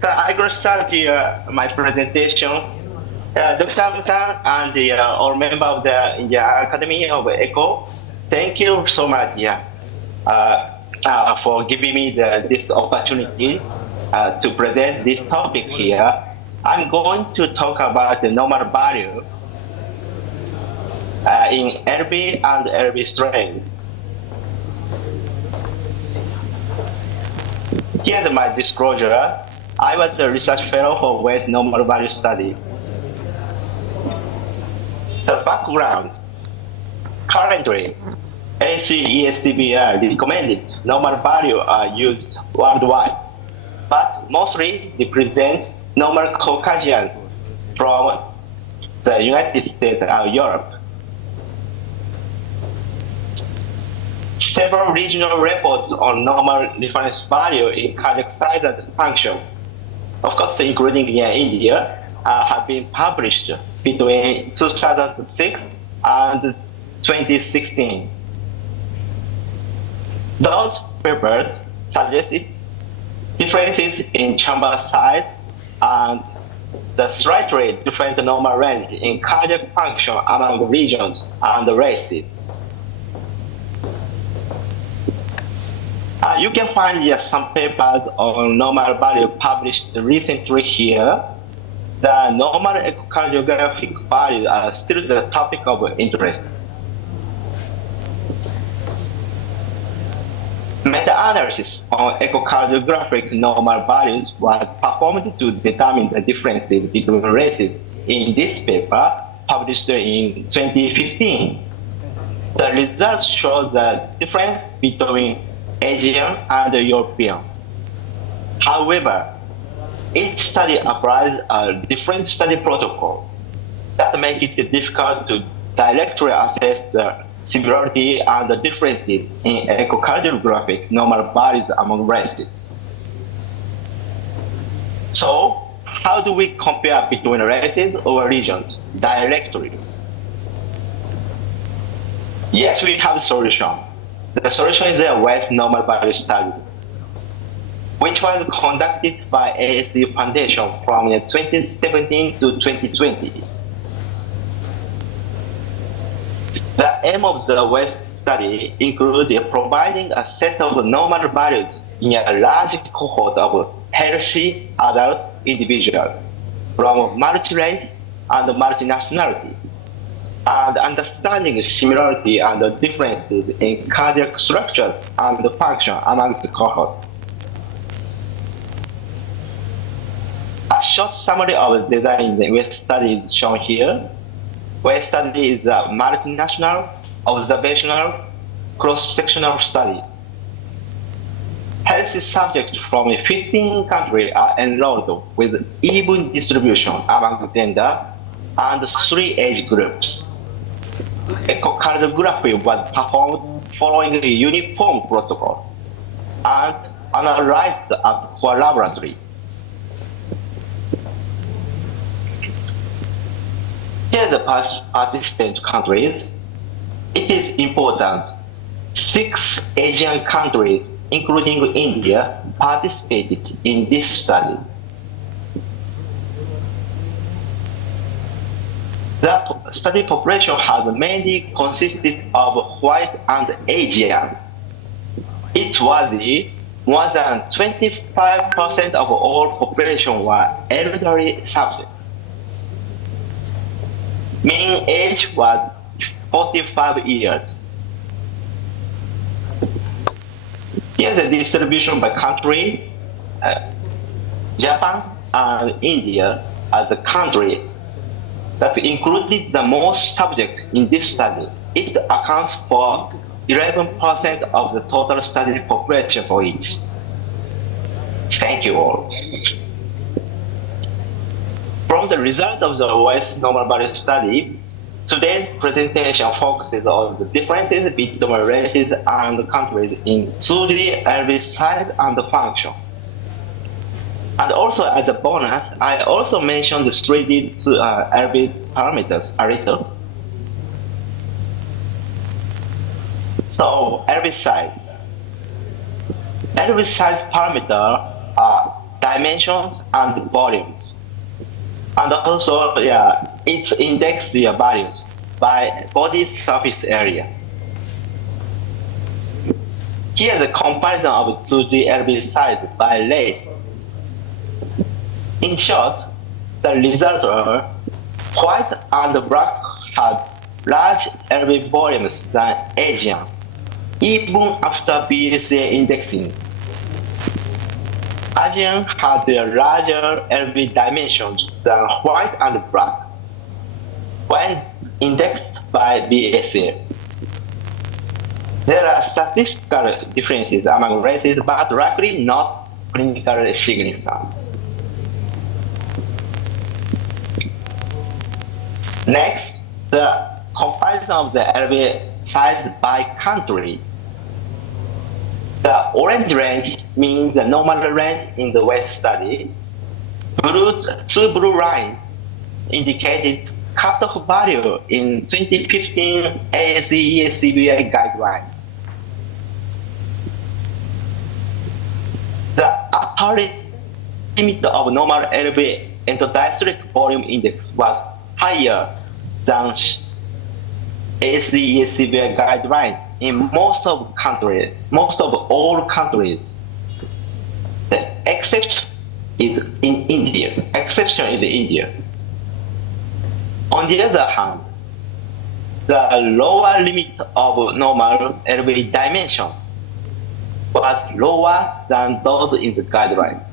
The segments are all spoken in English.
So I'm going to start my presentation. Dr. Amsan and all member of the Academy of ECHO, thank you so much for giving me this opportunity to present this topic here. I'm going to talk about the normal value in LV and LV strain. Here's my disclosure. I was a research fellow for West Normal Value Study. The background. Currently, ACESCVR recommended normal value are used worldwide, but mostly represent normal Caucasians from the United States and Europe. Several regional reports on normal reference value in cardiac size and function, of course including in India, have been published between 2006 and 2016. Those papers suggested differences in chamber size and the slightly different normal range in cardiac function among regions and races. You can find some papers on normal value published recently here. The normal echocardiographic values are still the topic of interest. Meta-analysis on echocardiographic normal values was performed to determine the differences between races in this paper published in 2015. The results show the difference between Asian and European. However, each study applies a different study protocol that makes it difficult to directly assess the similarity and the differences in echocardiographic normal values among races. So, how do we compare between races or regions directly? Yes, we have a solution. The solution is the West Normal Value Study, which was conducted by ASU Foundation from 2017 to 2020. The aim of the West study included providing a set of normal values in a large cohort of healthy adult individuals from multi-race and multinationality, and understanding similarity and differences in cardiac structures and function among the cohort. A short summary of the design in the West study is shown here. West study is a multinational, observational, cross-sectional study. Healthy subjects from 15 countries are enrolled with even distribution among gender and 3 age groups. Echocardiography was performed following a uniform protocol and analyzed at core laboratory. Here are the participant countries. It is important 6 Asian countries, including India, participated in this study. The study population has mainly consisted of white and Asian. It was more than 25% of all population were elderly subjects. Mean age was 45 years. Here's the distribution by country. Japan and India as the country that included the most subjects in this study. It accounts for 11% of the total study population for each. Thank you all. From the result of the West Normal Value Study, today's presentation focuses on the differences between races and countries in 2D LV size and function. And also as a bonus, I also mentioned the 3D LV parameters a little. So LV size. LV size parameters are dimensions and volumes. And also, its index values by body surface area. Here the comparison of 2D LV size by race. In short, the results are white and black had large LV volumes than Asian, even after BSA indexing. Asian had larger LV dimensions than white and black when indexed by BSA. There are statistical differences among races, but likely not clinically significant. Next, the comparison of the LV size by country. The orange range means the normal range in the West study. Two blue lines indicated cutoff value in 2015 IAE CBI guideline. The upper limit of normal LV endodiastolic volume index was higher than IAE CBI guidelines in most of all countries. The exception is in India. On the other hand, the lower limit of normal LV dimensions was lower than those in the guidelines.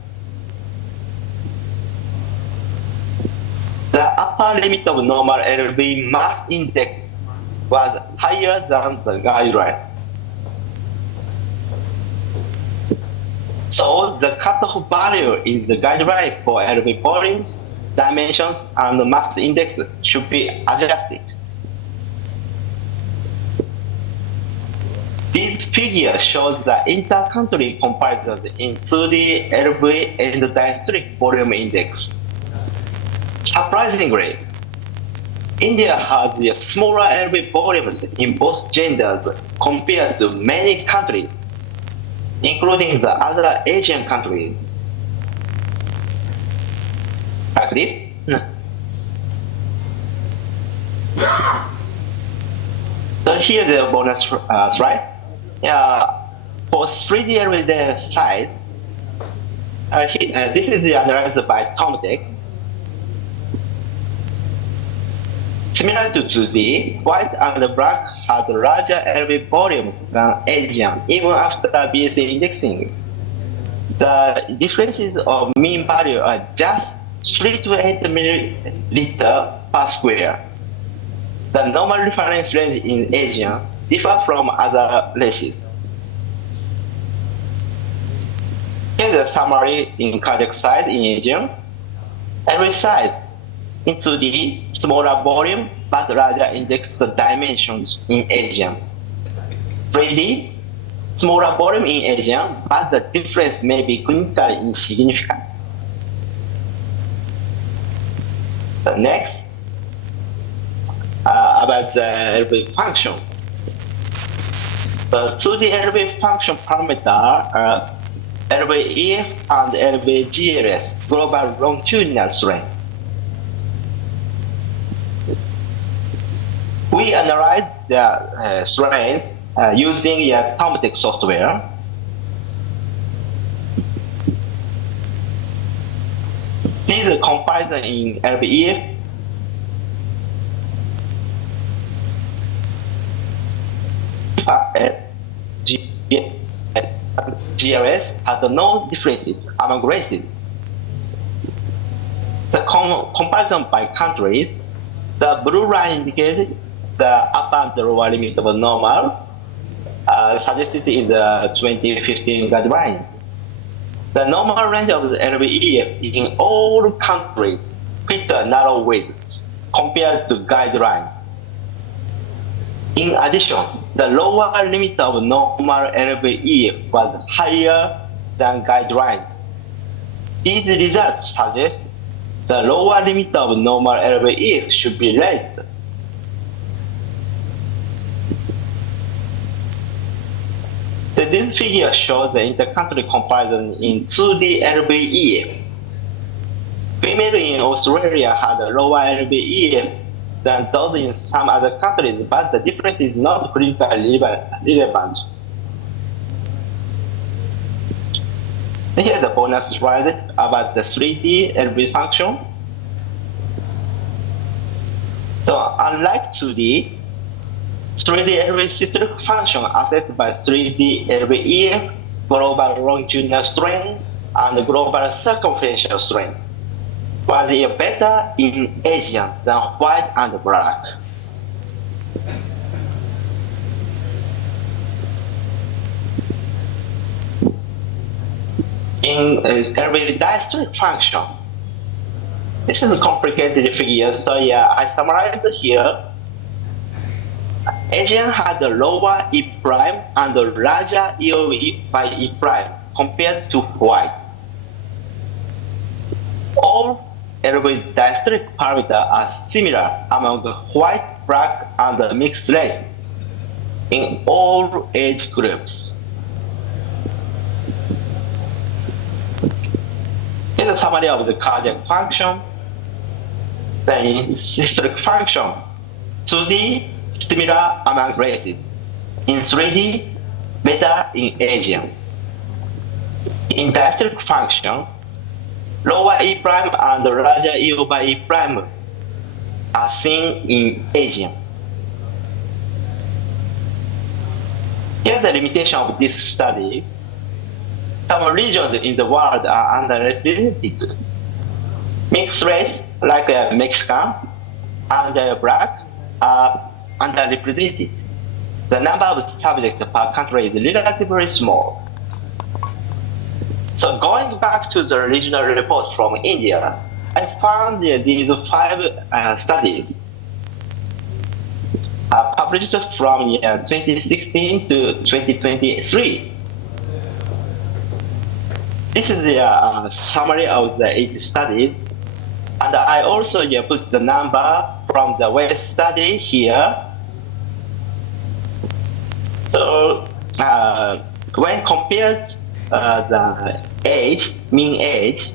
The upper limit of normal LV mass index was higher than the guideline. So the cutoff value in the guideline for LV volumes, dimensions, and mass index should be adjusted. This figure shows the inter-country comparisons in 2D LV endodiastolic volume index. Surprisingly, India has the smaller LV volumes in both genders compared to many countries, including the other Asian countries. Like this. So here's the bonus slide. For 3D LV size, this is analyzed by Tomtek. Similar to 2D, white and black had larger LV volumes than Asian, even after BSA indexing. The differences of mean value are just 3 to 8 milliliter per square. The normal reference range in Asian differ from other races. Here's a summary in cardiac size in Asian. LV size in 2D, smaller volume but larger index dimensions in Asian. 3D, smaller volume in Asian, but the difference may be clinically insignificant. Next, about the LV function. The 2D LV function parameter are LVEF and LVGLS, global longitudinal strength. We analyzed the strength using the Tomtek software. This is a comparison in LVEF. GLS had no differences among races. The comparison by countries, the blue line indicates the upper and the lower limit of normal suggested in the 2015 guidelines. The normal range of the LVEF in all countries fit a narrow width compared to guidelines. In addition, the lower limit of normal LVEF was higher than guidelines. These results suggest the lower limit of normal LVEF should be raised. This figure shows the inter-country comparison in 2D LVEF. Female in Australia had a lower LVEF than those in some other countries, but the difference is not clinically relevant. Here's a bonus slide about the 3D LV function. So unlike 2D, 3D LV systolic function assessed by 3D LVEF, global longitudinal strain, and global circumferential strain was better in Asian than white and black. In LV diastolic function, this is a complicated figure, so yeah, I summarized here. Asian had a lower E prime and a larger EOE by E prime compared to white. All LV diastolic parameters are similar among white, black, and mixed race in all age groups. Here's a summary of the cardiac function. Then in systolic function, 2D similar among races. In 3D, better in Asian. In diastolic function, lower E prime and larger EO by E prime are seen in Asian. Here's the limitation of this study. Some regions in the world are underrepresented. Mixed race, like Mexican and black, are underrepresented. The number of subjects per country is relatively small. So going back to the regional report from India, I found these 5 studies published from 2016 to 2023. This is the summary of the 8 studies. And I also put the number from the West study here. So when compared the mean age,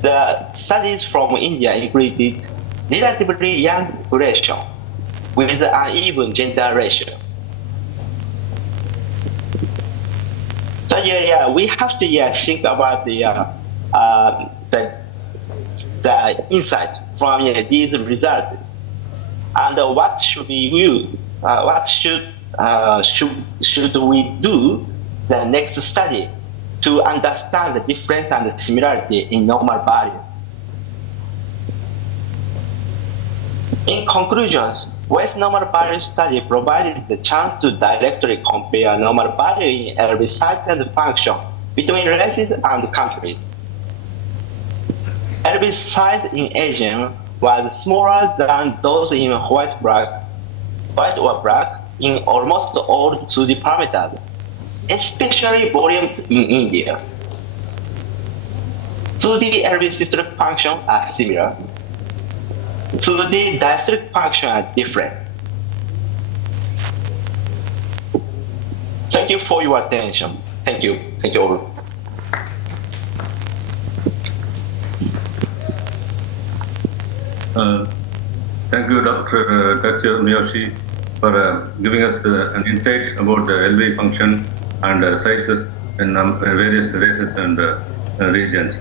the studies from India included relatively young population with uneven gender ratio. So we have to think about the insight from these results, and what should we use? What should we do the next study to understand the difference and the similarity in normal bodies? In conclusions, West normal body study provided the chance to directly compare normal body in LV size and function between races and countries. LV size in Asian was smaller than those in white or black in almost all 2D parameters, especially volumes in India. 2D LV systolic functions are similar. 2D diastolic functions are different. Thank you for your attention. Thank you. Thank you all. Thank you, Dr. Katsuro Miyoshi, for giving us an insight about the LV function and sizes in various races and regions.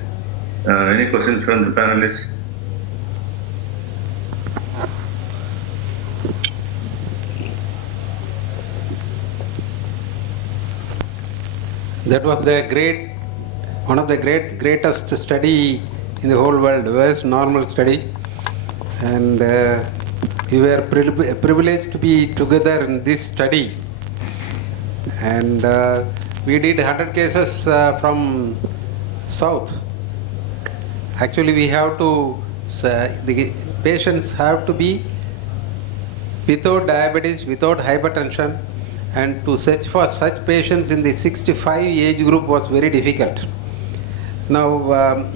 Any questions from the panelists? That was one of the greatest study in the whole world, was normal study, and we were privileged to be together in this study. And we did 100 cases from South. Actually, we have to, the patients have to be without diabetes, without hypertension, and to search for such patients in the 65 age group was very difficult. Now,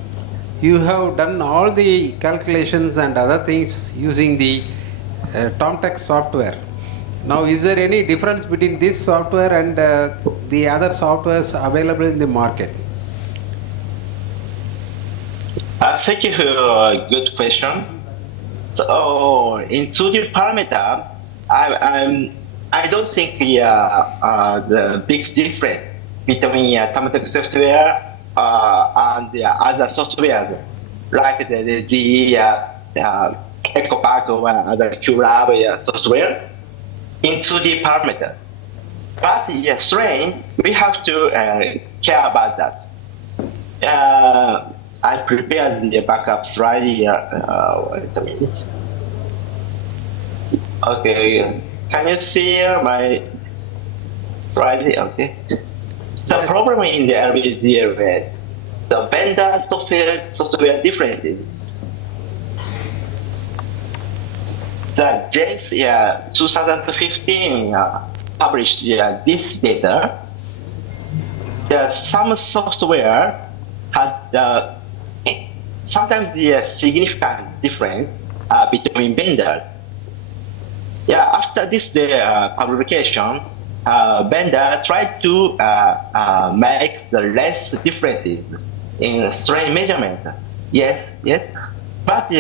you have done all the calculations and other things using the TomTex software, Now, is there any difference between this software and the other softwares available in the market? Thank you for a good question. So in 2D parameter, I don't think the big difference between Tamatic software and the other software like the EcoPack or other QLab software in 2D parameters. But in strain, we have to care about that. I prepared the backup slide here. Wait a minute. Okay, can you see my slide? Okay. The problem in the LVGLS, the vendor software differences. The JACE 2015 published this data. Some software had sometimes the significant difference between vendors. After this publication, vendor tried to make the less differences in strain measurement. Yes, but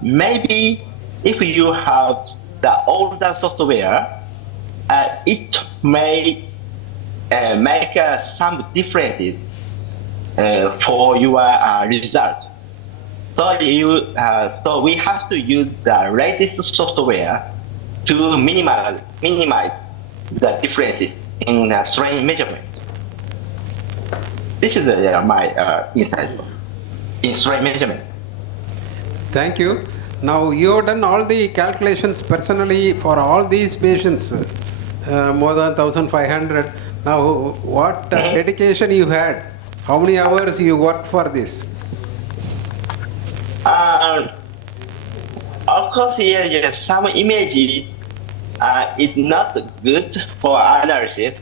maybe if you have the older software, it may make some differences for your result. So we have to use the latest software to minimize the differences in strain measurement. This is my insight in strain measurement. Thank you. Now, you have done all the calculations personally for all these patients, more than 1,500. Now, what dedication you had? How many hours you worked for this? Of course, some images is not good for analysis.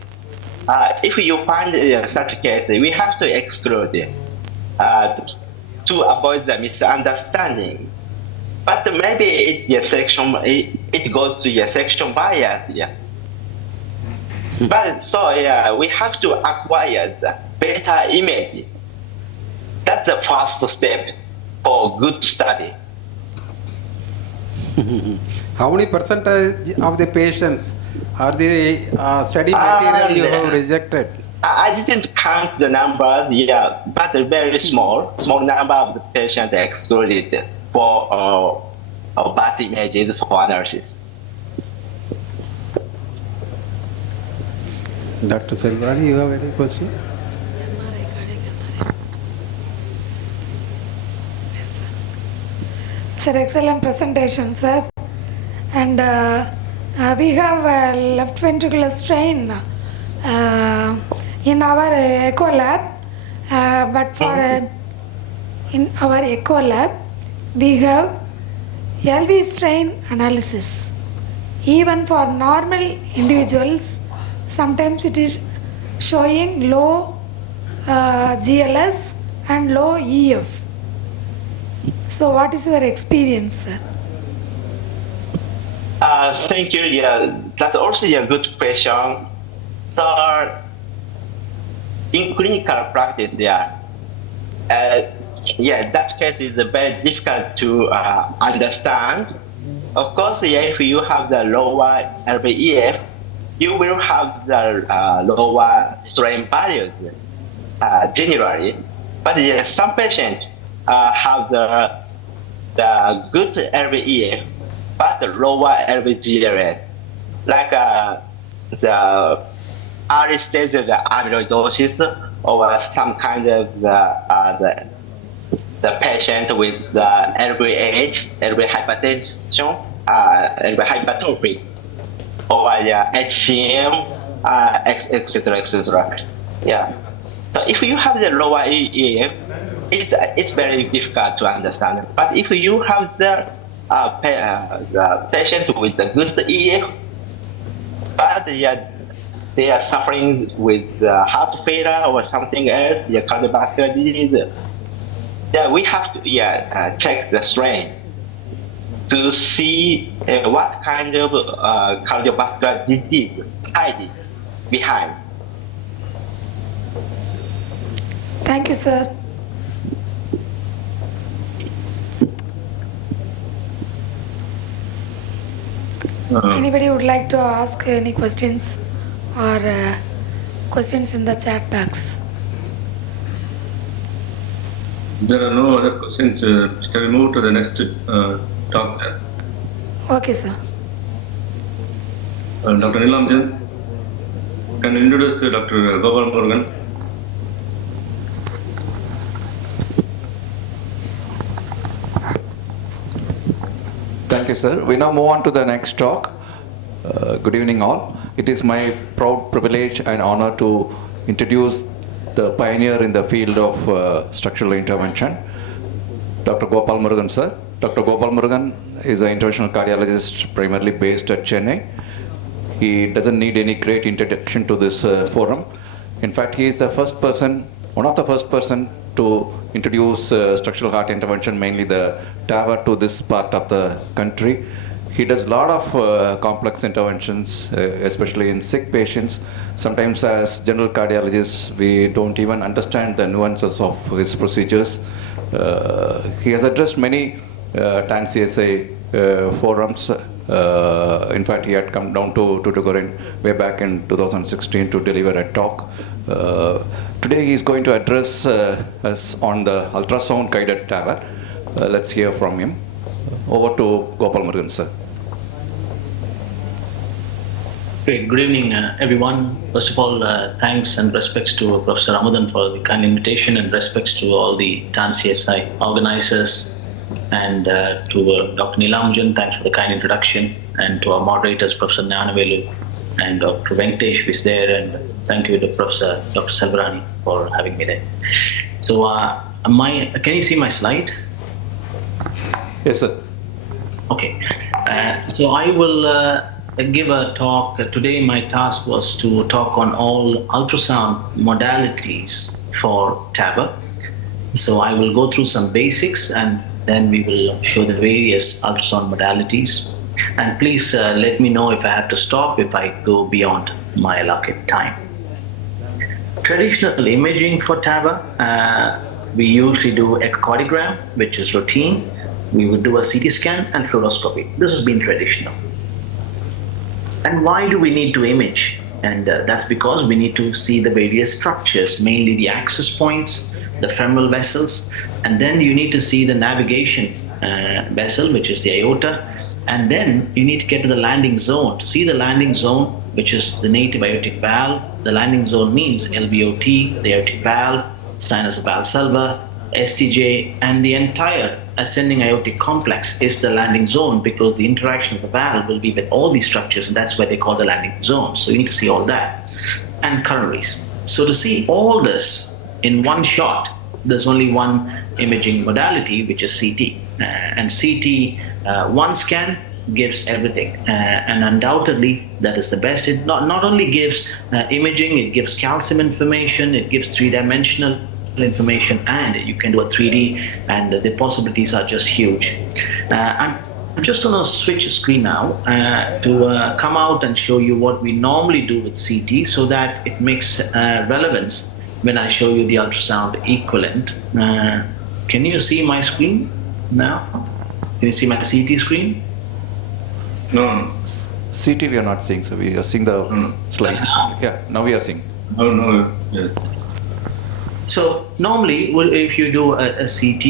If you find such a case, we have to exclude it to avoid the misunderstanding. But maybe it goes to selection bias. But so we have to acquire the better images. That's the first step for good study. How many percentage of the patients are the study material you have rejected? I didn't count the numbers, but a very small number of the patients excluded for bad images for analysis. Dr. Selvani, you have any question? Sir, excellent presentation, sir. And we have a left ventricular strain in our echo lab, but for in our echo lab, we have LV strain analysis. Even for normal individuals, sometimes it is showing low GLS and low EF. So what is your experience, sir? Thank you. That's also a good question. So in clinical practice, that case is very difficult to understand. Of course, if you have the lower LVEF, you will have the lower strain values generally. But some patients have the good LVEF, but the lower LVGLS, like the early stage of the amyloidosis or some kind of the patient with the LVH, LV hypertension, LV hypertrophy, or HCM, etc. So if you have the lower EF, it's very difficult to understand. But if you have the patient with the good EF, but they are suffering with heart failure or something else, cardiovascular disease, we have to check the strain to see what kind of cardiovascular disease hiding behind. Thank you, sir. Anybody would like to ask any questions or questions in the chat box? There are no other questions. Shall we move to the next talk, sir? Okay, sir. Dr. Nilamjan, can you introduce Dr. Gopal Murugan? Thank you, sir. We now move on to the next talk. Good evening, all. It is my proud privilege and honor to introduce the pioneer in the field of structural intervention, Dr. Gopal Murugan, sir. Dr. Gopal Murugan is an interventional cardiologist primarily based at Chennai. He doesn't need any great introduction to this forum. In fact, he is the first person, one of the first person to introduce structural heart intervention, mainly the TAVR, to this part of the country. He does a lot of complex interventions, especially in sick patients. Sometimes as general cardiologists, we don't even understand the nuances of his procedures. He has addressed many TAN-CSA forums. In fact, he had come down to Tuticorin way back in 2016 to deliver a talk. Today he is going to address us on the ultrasound guided TAVR. Let's hear from him. Over to Gopal Murugan, sir. Great. Good evening, everyone. First of all, thanks and respects to Professor Amudan for the kind invitation, and respects to all the TAN-CSI organizers, and to Dr. Nilamjan, thanks for the kind introduction, and to our moderators, Professor Nyanavelu and Dr. Venkatesh, who is there, and thank you to Professor Dr. Selvarani for having me there. So, can you see my slide? Yes, sir. Okay. So I will give a talk. Today my task was to talk on all ultrasound modalities for TAVR. So I will go through some basics, and then we will show the various ultrasound modalities. And please let me know if I have to stop if I go beyond my allotted time. Traditional imaging for TAVR, we usually do echocardiogram, which is routine. We would do a CT scan and fluoroscopy. This has been traditional. And why do we need to image? And that's because we need to see the various structures, mainly the access points, the femoral vessels, and then you need to see the navigation vessel, which is the aorta, and then you need to get to the landing zone. To see the landing zone, which is the native aortic valve, the landing zone means LVOT, the aortic valve, sinus of Valsalva, STJ, and the entire ascending aortic complex is the landing zone, because the interaction of the valve will be with all these structures, and that's why they call the landing zone. So you need to see all that. And coronaries. So to see all this in one shot, there's only one imaging modality, which is CT. And CT, one scan gives everything. And undoubtedly, that is the best. It not only gives imaging, it gives calcium information, it gives three-dimensional information, and you can do a 3D, and the possibilities are just huge. I'm just going to switch screen now to come out and show you what we normally do with CT, so that it makes relevance when I show you the ultrasound equivalent. Can you see my screen now? Can you see my CT screen? No. CT we are not seeing, so we are seeing the slides. Yeah, now we are seeing. No. Yes. So normally, if you do a CT,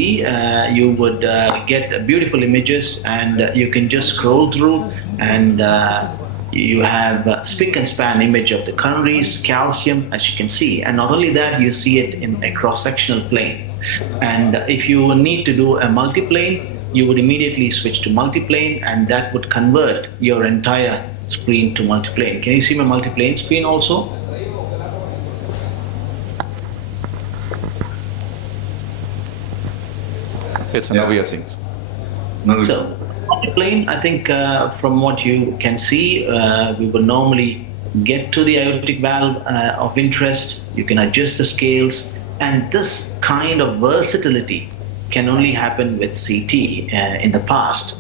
you would get beautiful images, and you can just scroll through, and you have a spick and span image of the coronaries, calcium, as you can see. And not only that, you see it in a cross-sectional plane. And if you need to do a multiplane, you would immediately switch to multiplane, and that would convert your entire screen to multiplane. Can you see my multiplane screen also? Yes, now we are seeing. So, multiplane, I think from what you can see, we will normally get to the aortic valve of interest. You can adjust the scales, and this kind of versatility can only happen with CT in the past.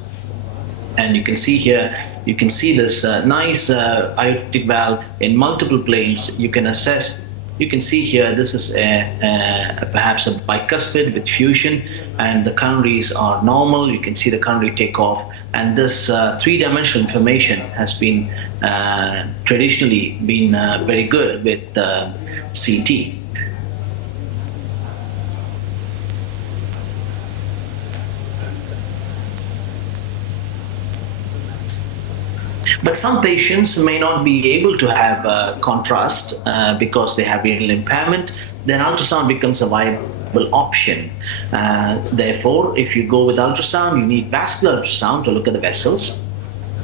And you can see here, you can see this nice aortic valve in multiple planes. You can assess, you can see here, this is perhaps a bicuspid with fusion, and the coronaries are normal. You can see the coronary take off, and this three-dimensional information has been traditionally been very good with CT. But some patients may not be able to have contrast because they have renal impairment. Then ultrasound becomes a viable option. Therefore, if you go with ultrasound, you need vascular ultrasound to look at the vessels.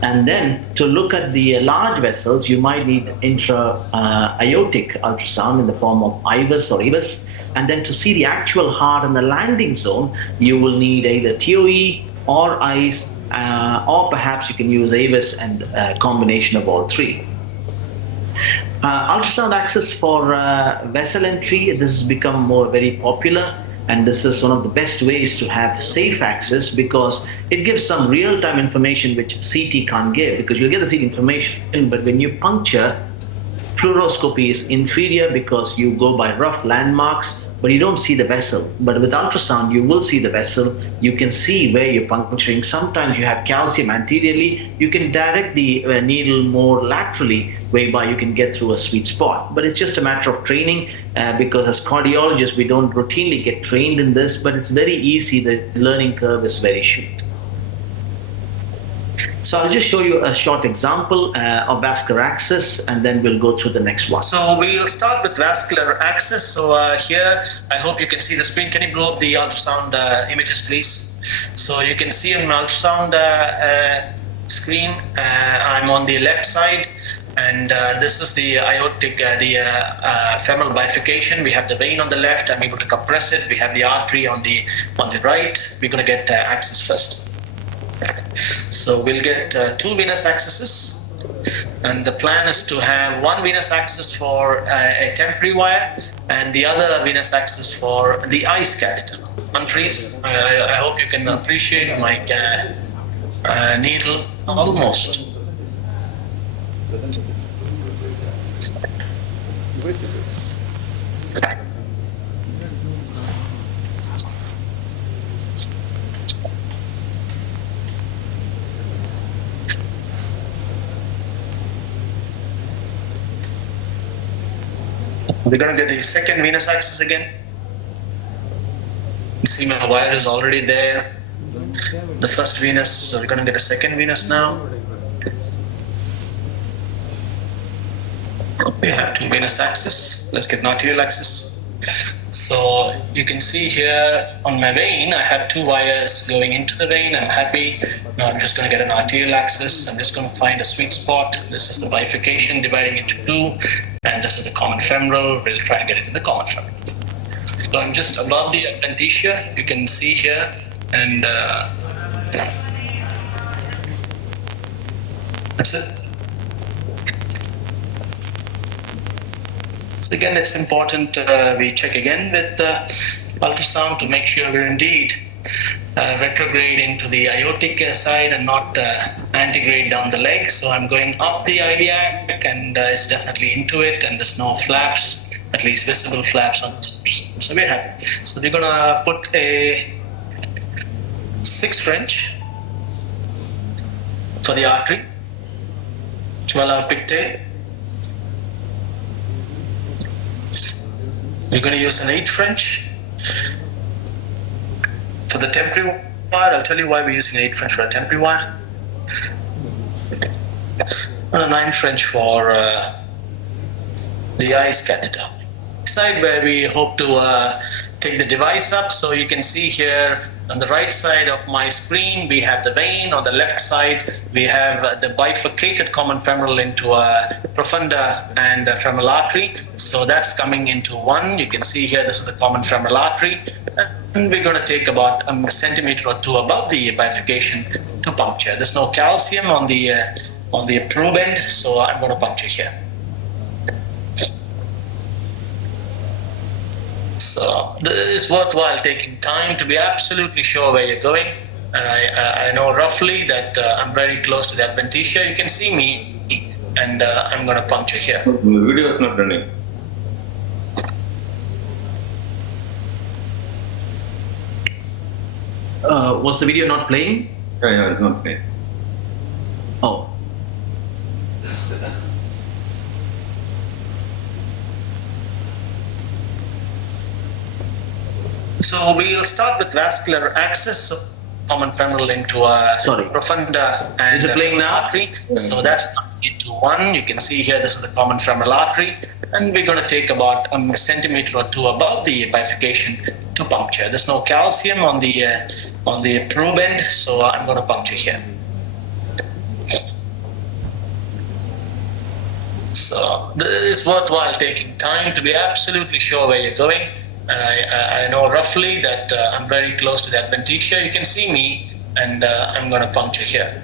And then to look at the large vessels, you might need intra-aortic ultrasound in the form of IVUS or EVUS. And then to see the actual heart and the landing zone, you will need either TOE or ICE, or perhaps you can use AVIS and a combination of all three. Ultrasound access for vessel entry, this has become very popular, and this is one of the best ways to have safe access because it gives some real-time information which CT can't give, because you'll get the CT information, but when you puncture, fluoroscopy is inferior because you go by rough landmarks, but you don't see the vessel. But with ultrasound, you will see the vessel. You can see where you're puncturing. Sometimes you have calcium anteriorly. You can direct the needle more laterally, whereby you can get through a sweet spot. But it's just a matter of training because as cardiologists, we don't routinely get trained in this, but it's very easy. The learning curve is very short. So I'll just show you a short example of vascular access, and then we'll go through the next one. So we'll start with vascular access. So here, I hope you can see the screen. Can you blow up the ultrasound images, please? So you can see on the ultrasound screen, I'm on the left side, and this is the aortic, femoral bifurcation. We have the vein on the left. I'm able to compress it. We have the artery on the right. We're going to get access first. So we'll get two venous accesses, and the plan is to have one venous access for a temporary wire and the other venous access for the ICE catheter. Unfreeze. I hope you can appreciate my needle almost. We're going to get the second venous access again. You see my wire is already there. The first venous, so we're going to get a second venous now. We have two venous access. Let's get an arterial access. So you can see here on my vein, I have two wires going into the vein. I'm happy. Now I'm just going to get an arterial access. I'm just going to find a sweet spot. This is the bifurcation dividing into two. And this is the common femoral. We'll try and get it in the common femoral. So I'm just above the adventitia. You can see here. And that's it. So again, it's important we check again with ultrasound to make sure we're indeed retrograde into the aortic side and not antegrade down the leg. So I'm going up the iliac, and it's definitely into it, and there's no flaps, at least visible flaps on this. So we're happy. So we're gonna put a 6 French for the artery, 12-hour pigtail. We're going to use an 8 French for the temporary wire. I'll tell you why we're using 8 French for a temporary wire. And a 9 French for the ICE catheter. Side where we hope to take the device up. So you can see here on the right side of my screen, we have the vein. On the left side, we have the bifurcated common femoral into a profunda and a femoral artery. So that's coming into one. You can see here, this is the common femoral artery. And we're going to take about a centimeter or two above the bifurcation to puncture. There's no calcium on the probe end, so I'm going to puncture here. So this is worthwhile taking time to be absolutely sure where you're going. and I know roughly that I'm very close to the adventitia. You can see me, and I'm going to puncture here. The video is not running. Was the video not playing? Yeah, it's not playing. Oh. So we'll start with vascular access, common femoral into a profunda and is it playing now? artery. So that's into one. You can see here, this is the common femoral artery, and we're going to take about a centimeter or two above the bifurcation to puncture. There's no calcium on the probe end, so I'm going to puncture here. So this is worthwhile taking time to be absolutely sure where you're going. And I know roughly that I'm very close to the adventitia. You can see me, and I'm going to puncture here.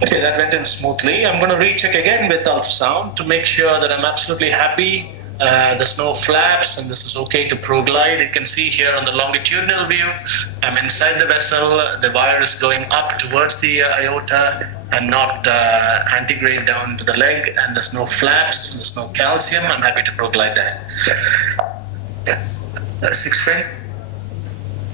Okay, that went in smoothly. I'm going to recheck again with ultrasound to make sure that I'm absolutely happy. There's no flaps, and this is okay to proglide. You can see here on the longitudinal view, I'm inside the vessel. The wire is going up towards the aorta and not antegrade down to the leg, and there's no flaps, there's no calcium. I'm happy to proglide that. 6 friend.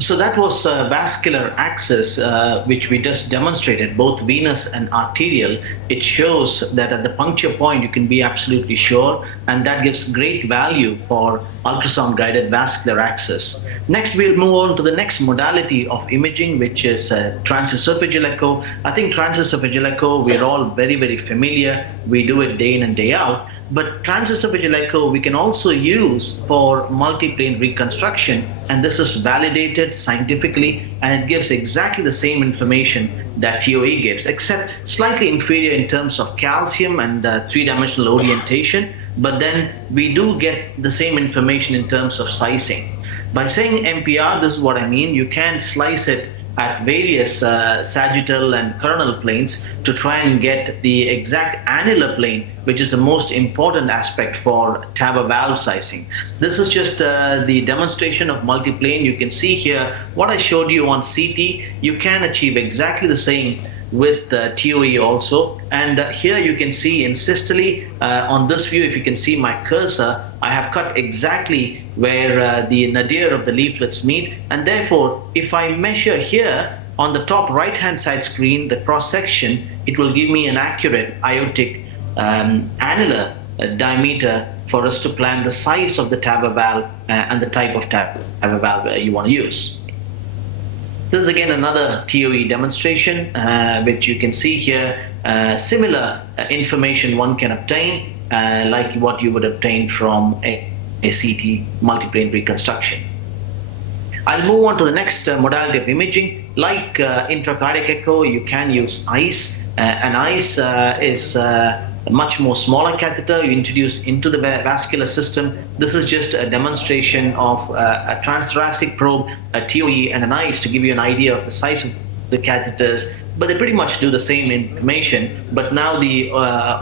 So that was vascular access, which we just demonstrated, both venous and arterial. It shows that at the puncture point, you can be absolutely sure, and that gives great value for ultrasound-guided vascular access. Next, we'll move on to the next modality of imaging, which is transesophageal echo. I think transesophageal echo, we're all very, very familiar. We do it day in and day out. But transesophageal echo we can also use for multiplane reconstruction, and this is validated scientifically, and it gives exactly the same information that TOE gives, except slightly inferior in terms of calcium and three-dimensional orientation, but then we do get the same information in terms of sizing. By saying MPR, this is what I mean. You can slice it at various sagittal and coronal planes to try and get the exact annular plane, which is the most important aspect for TAVR valve sizing. This is just the demonstration of multiplane. You can see here what I showed you on CT. You can achieve exactly the same with TOE also. And here you can see in systole, on this view, if you can see my cursor, I have cut exactly where the nadir of the leaflets meet. And therefore, if I measure here on the top right-hand side screen, the cross-section, it will give me an accurate aortic annular diameter for us to plan the size of the TAVR valve and the type of TAVR valve you want to use. This is again another TOE demonstration, which you can see here, similar information one can obtain, like what you would obtain from a CT multiplane reconstruction. I'll move on to the next modality of imaging. Like intracardiac echo, you can use ICE. An ICE is a much more smaller catheter you introduce into the vascular system. This is just a demonstration of a transthoracic probe, a TOE, and an ICE to give you an idea of the size of the catheters, but they pretty much do the same information. But now the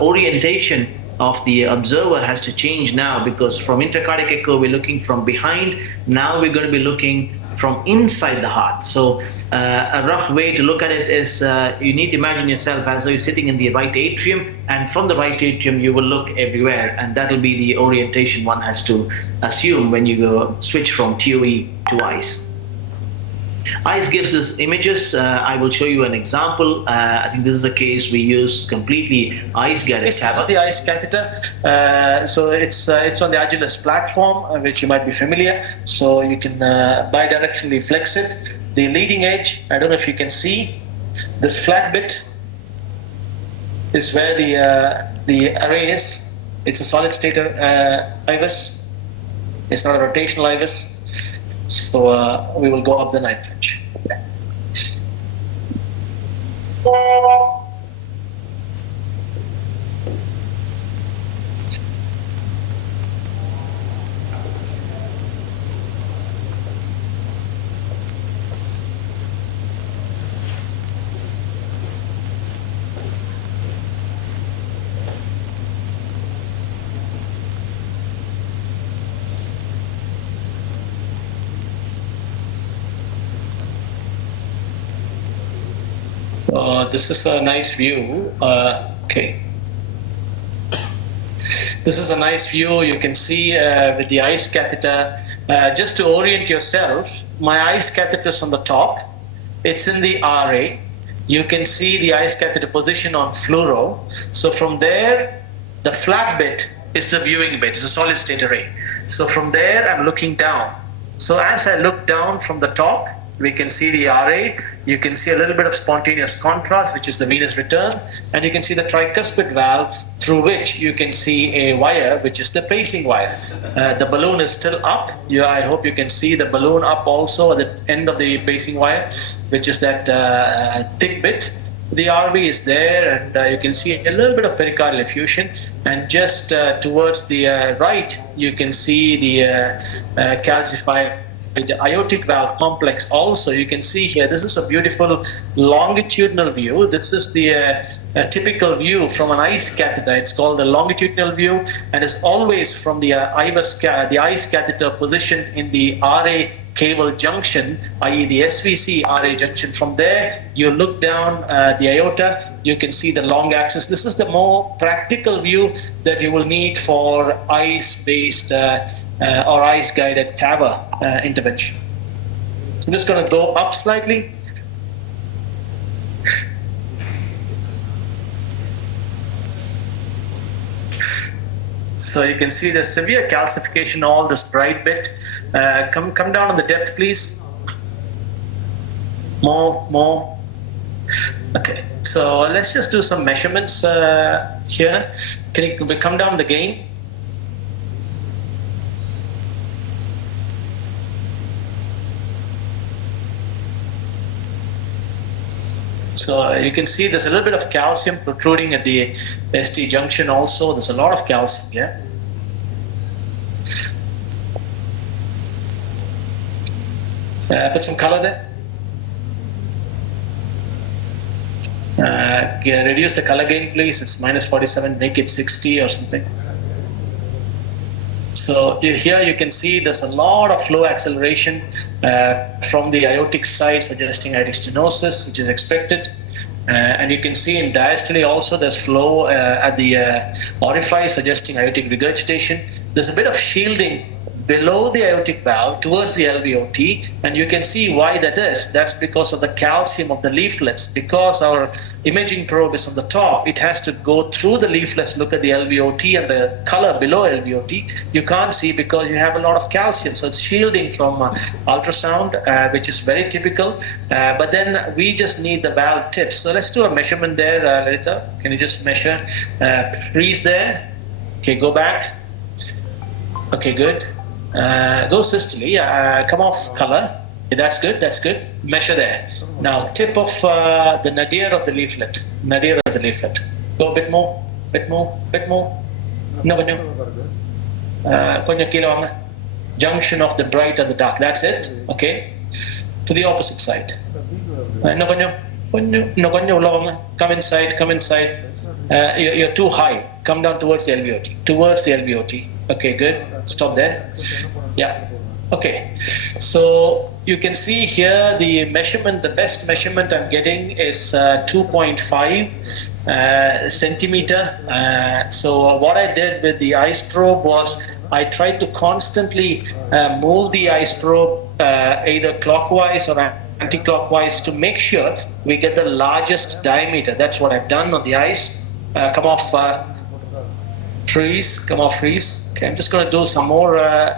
orientation of the observer has to change now, because from intracardiac echo we're looking from behind. Now we're going to be looking from inside the heart. So a rough way to look at it is you need to imagine yourself as though you're sitting in the right atrium, and from the right atrium you will look everywhere, and that will be the orientation one has to assume when you go switch from TOE to ICE. ICE gives us images. I will show you an example. I think this is a case we use completely ICE-guided This is the ICE catheter. So it's on the Agilus platform, which you might be familiar. So you can bidirectionally flex it. The leading edge, I don't know if you can see, this flat bit is where the array is. It's a solid state IVUS. It's not a rotational IVUS. So we will go up the 9th inch. This is a nice view. Okay. This is a nice view. You can see with the ICE catheter. Just to orient yourself, my ICE catheter is on the top. It's in the RA. You can see the ICE catheter position on fluoro. So from there, the flat bit is the viewing bit. It's a solid state array. So from there, I'm looking down. So as I look down from the top, we can see the RA. You can see a little bit of spontaneous contrast, which is the venous return. And you can see the tricuspid valve through which you can see a wire, which is the pacing wire. The balloon is still up. I hope you can see the balloon up also at the end of the pacing wire, which is that thick bit. The RV is there, and you can see a little bit of pericardial effusion. And just towards the right, you can see the calcified aortic valve complex also. You can see here, this is a beautiful longitudinal view. This is the typical view from an ICE catheter. It's called the longitudinal view, and is always from the ICE catheter position in the RA cable junction, i.e. the SVC RA junction. From there, you look down the aorta, you can see the long axis. This is the more practical view that you will need for ICE-based or ICE-guided TAVR intervention. So I'm just going to go up slightly. So you can see the severe calcification, all this bright bit. Come down on the depth, please. More. Okay, so let's just do some measurements here. Can you come down the gain? So you can see there's a little bit of calcium protruding at the ST junction also. There's a lot of calcium here. Put some color there. Reduce the color gain, please. It's minus 47, make it 60 or something. So here you can see there's a lot of flow acceleration from the aortic side, suggesting aortic stenosis, which is expected. And you can see in diastole also there's flow at the orifice, suggesting aortic regurgitation. There's a bit of shielding below the aortic valve towards the LVOT, and you can see why that is. That's because of the calcium of the leaflets. Because our imaging probe is on the top, it has to go through the leaflets, look at the LVOT and the color below LVOT. You can't see because you have a lot of calcium. So it's shielding from ultrasound, which is very typical. But then we just need the valve tips. So let's do a measurement there, Lalita. Can you just measure? Freeze there. Okay, go back. Okay, good. Go systole, come off color. Okay, that's good. Measure there. Now tip of the nadir of the leaflet. Go a bit more. No. Junction of the bright and the dark. That's it. Okay. To the opposite side. Come inside. You're too high. Come down towards the LVOT. Okay, good. Stop there. Yeah. Okay. So you can see here the measurement, the best measurement I'm getting is 2.5 centimeter. So what I did with the ICE probe was I tried to constantly move the ICE probe either clockwise or anti-clockwise to make sure we get the largest diameter. That's what I've done on the ICE. Come off freeze. Okay, I'm just going to do some more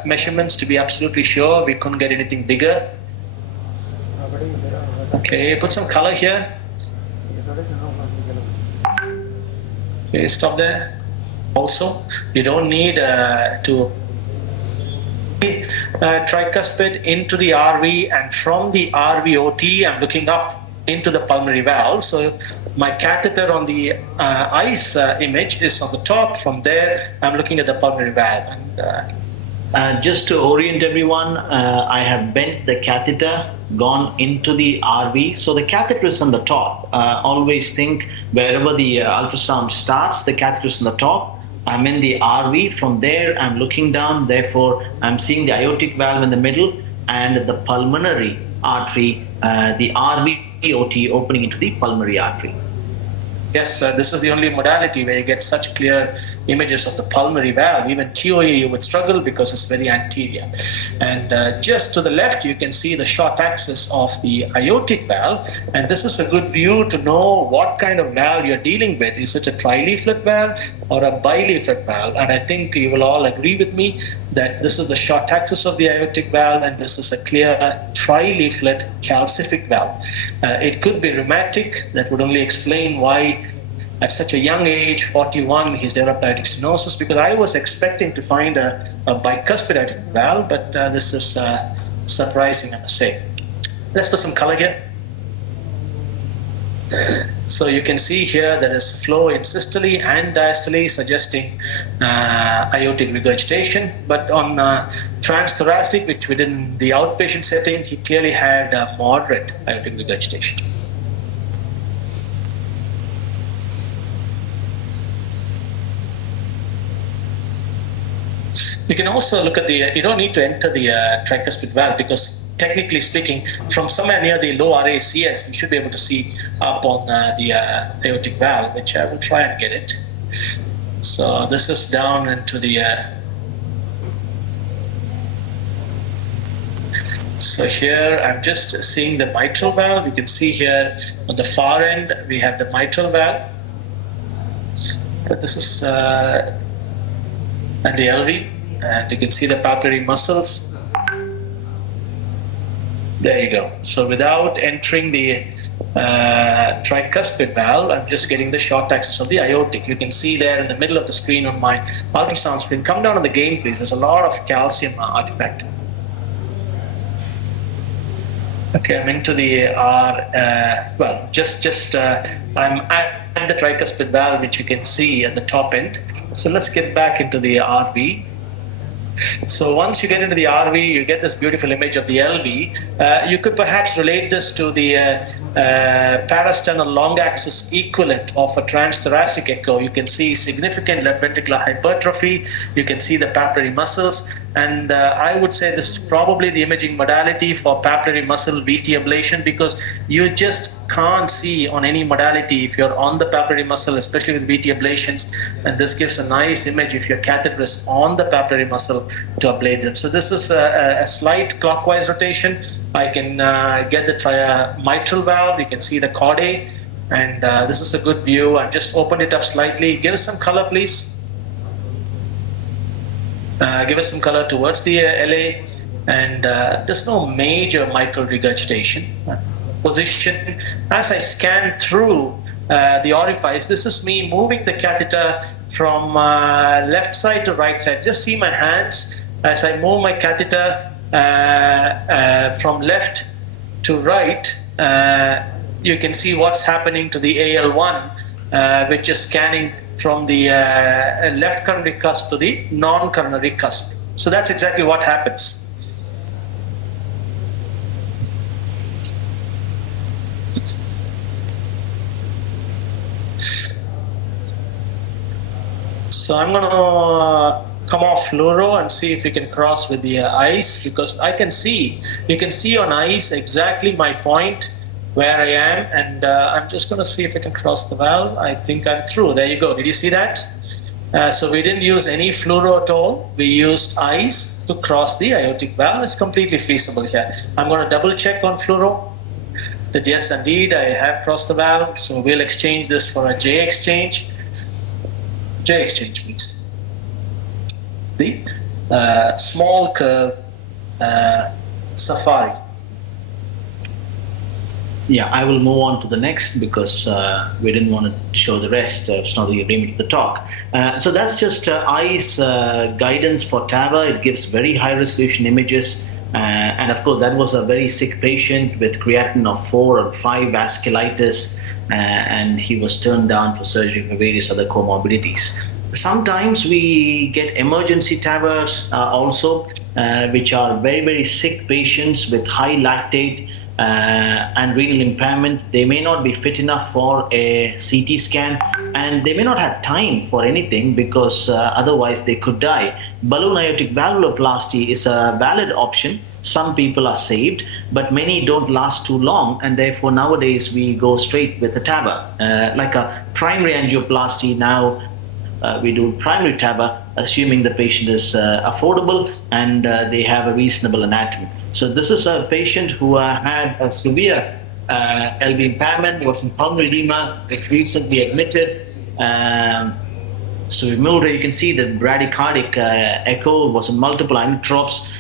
measurements to be absolutely sure we couldn't get anything bigger. Okay, put some color here. Okay, stop there. Also, you don't need to tricuspid into the RV, and from the RVOT, I'm looking up into the pulmonary valve. So my catheter on the ICE image is on the top. From there, I'm looking at the pulmonary valve. And just to orient everyone, I have bent the catheter, gone into the RV. So the catheter is on the top. Always think wherever the ultrasound starts, the catheter is on the top. I'm in the RV. From there, I'm looking down. Therefore, I'm seeing the aortic valve in the middle and the pulmonary artery, the RVOT opening into the pulmonary artery. Yes, this is the only modality where you get such clear images of the pulmonary valve. Even TOE you would struggle because it's very anterior. And just to the left, you can see the short axis of the aortic valve. And this is a good view to know what kind of valve you're dealing with. Is it a trileaflet valve or a bileaflet valve? And I think you will all agree with me that this is the short axis of the aortic valve, and this is a clear trileaflet calcific valve. It could be rheumatic. That would only explain why at such a young age, 41, he's developed aortic stenosis, because I was expecting to find a bicuspid aortic valve, but this is surprising, I must say. Let's put some color here. So you can see here there is flow in systole and diastole, suggesting aortic regurgitation. But on transthoracic, which we did in the outpatient setting, he clearly had moderate aortic regurgitation. You can also look at the, you don't need to enter the tricuspid valve, because technically speaking, from somewhere near the low RACS, you should be able to see up on the aortic valve, which I will try and get it. So this is down into the, so here I'm just seeing the mitral valve. You can see here on the far end, we have the mitral valve. But this is, and the LV, and you can see the papillary muscles. There you go. So without entering the tricuspid valve, I'm just getting the short axis of the aortic. You can see there in the middle of the screen on my ultrasound screen. Come down on the game, please. There's a lot of calcium artifact. Okay, I'm into the well, I'm at the tricuspid valve, which you can see at the top end. So let's get back into the RV. So once you get into the RV, you get this beautiful image of the LV. You could perhaps relate this to the parasternal long axis equivalent of a transthoracic echo. You can see significant left ventricular hypertrophy. You can see the papillary muscles. And I would say this is probably the imaging modality for papillary muscle VT ablation, because you just can't see on any modality if you're on the papillary muscle, especially with VT ablations. And this gives a nice image if your catheter is on the papillary muscle to ablate them. So this is a slight clockwise rotation. I can get the mitral valve. You can see the chordae. And this is a good view. I just opened it up slightly. Give us some color, please. Give us some color towards the LA, and there's no major mitral regurgitation. Position, as I scan through the orifice, this is me moving the catheter from left side to right side. Just see my hands as I move my catheter from left to right. You can see what's happening to the AL1, which is scanning from the left coronary cusp to the non-coronary cusp. So that's exactly what happens. So I'm going to come off fluoro and see if we can cross with the ice, because I can see, you can see on ice exactly my point where I am, and I'm just going to see if I can cross the valve. I think I'm through. There you go. Did you see that? So we didn't use any fluoro at all. We used ice to cross the aortic valve. It's completely feasible here. I'm going to double check on fluoro that yes, indeed, I have crossed the valve. So we'll exchange this for a J exchange. J exchange means the small curve Safari. Yeah, I will move on to the next, because we didn't want to show the rest. It's not the agreement of the talk. So that's just ICE guidance for TAVR. It gives very high resolution images. And of course, that was a very sick patient with creatinine of 4 or 5, vasculitis, and he was turned down for surgery for various other comorbidities. Sometimes we get emergency TAVRs also, which are very, very sick patients with high lactate, and renal impairment, they may not be fit enough for a CT scan, and they may not have time for anything because otherwise they could die. Balloon aortic valvuloplasty is a valid option. Some people are saved, but many don't last too long, and therefore nowadays we go straight with a TAVR. Like a primary angioplasty now, we do primary TAVR, assuming the patient is affordable and they have a reasonable anatomy. So this is a patient who had a severe LV impairment, was in pulmonary edema, recently admitted. So we moved, you can see the bradycardic echo was in multiple inotropes.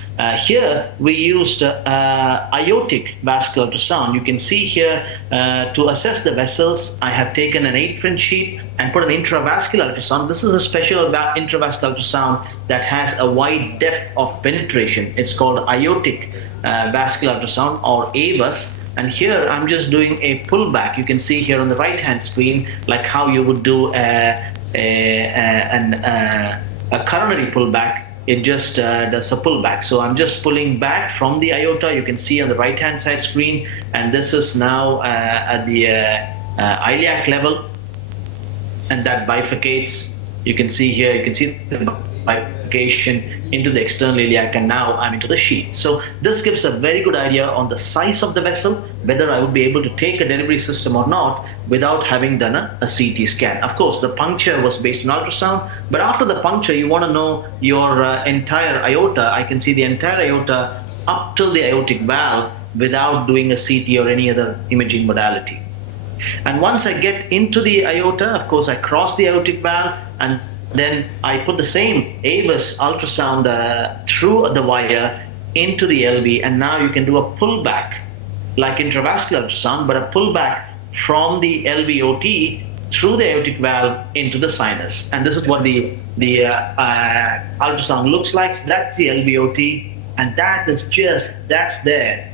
Here we used aortic vascular ultrasound. You can see here to assess the vessels, I have taken an 8-French sheet and put an intravascular ultrasound. This is a special intravascular ultrasound that has a wide depth of penetration. It's called aortic vascular ultrasound, or AVAS. And here I'm just doing a pullback. You can see here on the right-hand screen, like how you would do a coronary pullback. It just does a pullback. So I'm just pulling back from the aorta. You can see on the right-hand side screen, and this is now at the iliac level, and that bifurcates. You can see here, you can see the bifurcation into the external iliac, and now I'm into the sheath. So this gives a very good idea on the size of the vessel, whether I would be able to take a delivery system or not without having done a CT scan. Of course, the puncture was based on ultrasound, but after the puncture, you want to know your entire aorta. I can see the entire aorta up till the aortic valve without doing a CT or any other imaging modality. And once I get into the aorta, of course, I cross the aortic valve, and then I put the same AVAS ultrasound through the wire into the LV, and now you can do a pullback like intravascular ultrasound, but a pullback from the LVOT through the aortic valve into the sinus. And this is what the ultrasound looks like. So that's the LVOT, and that is just, that's there.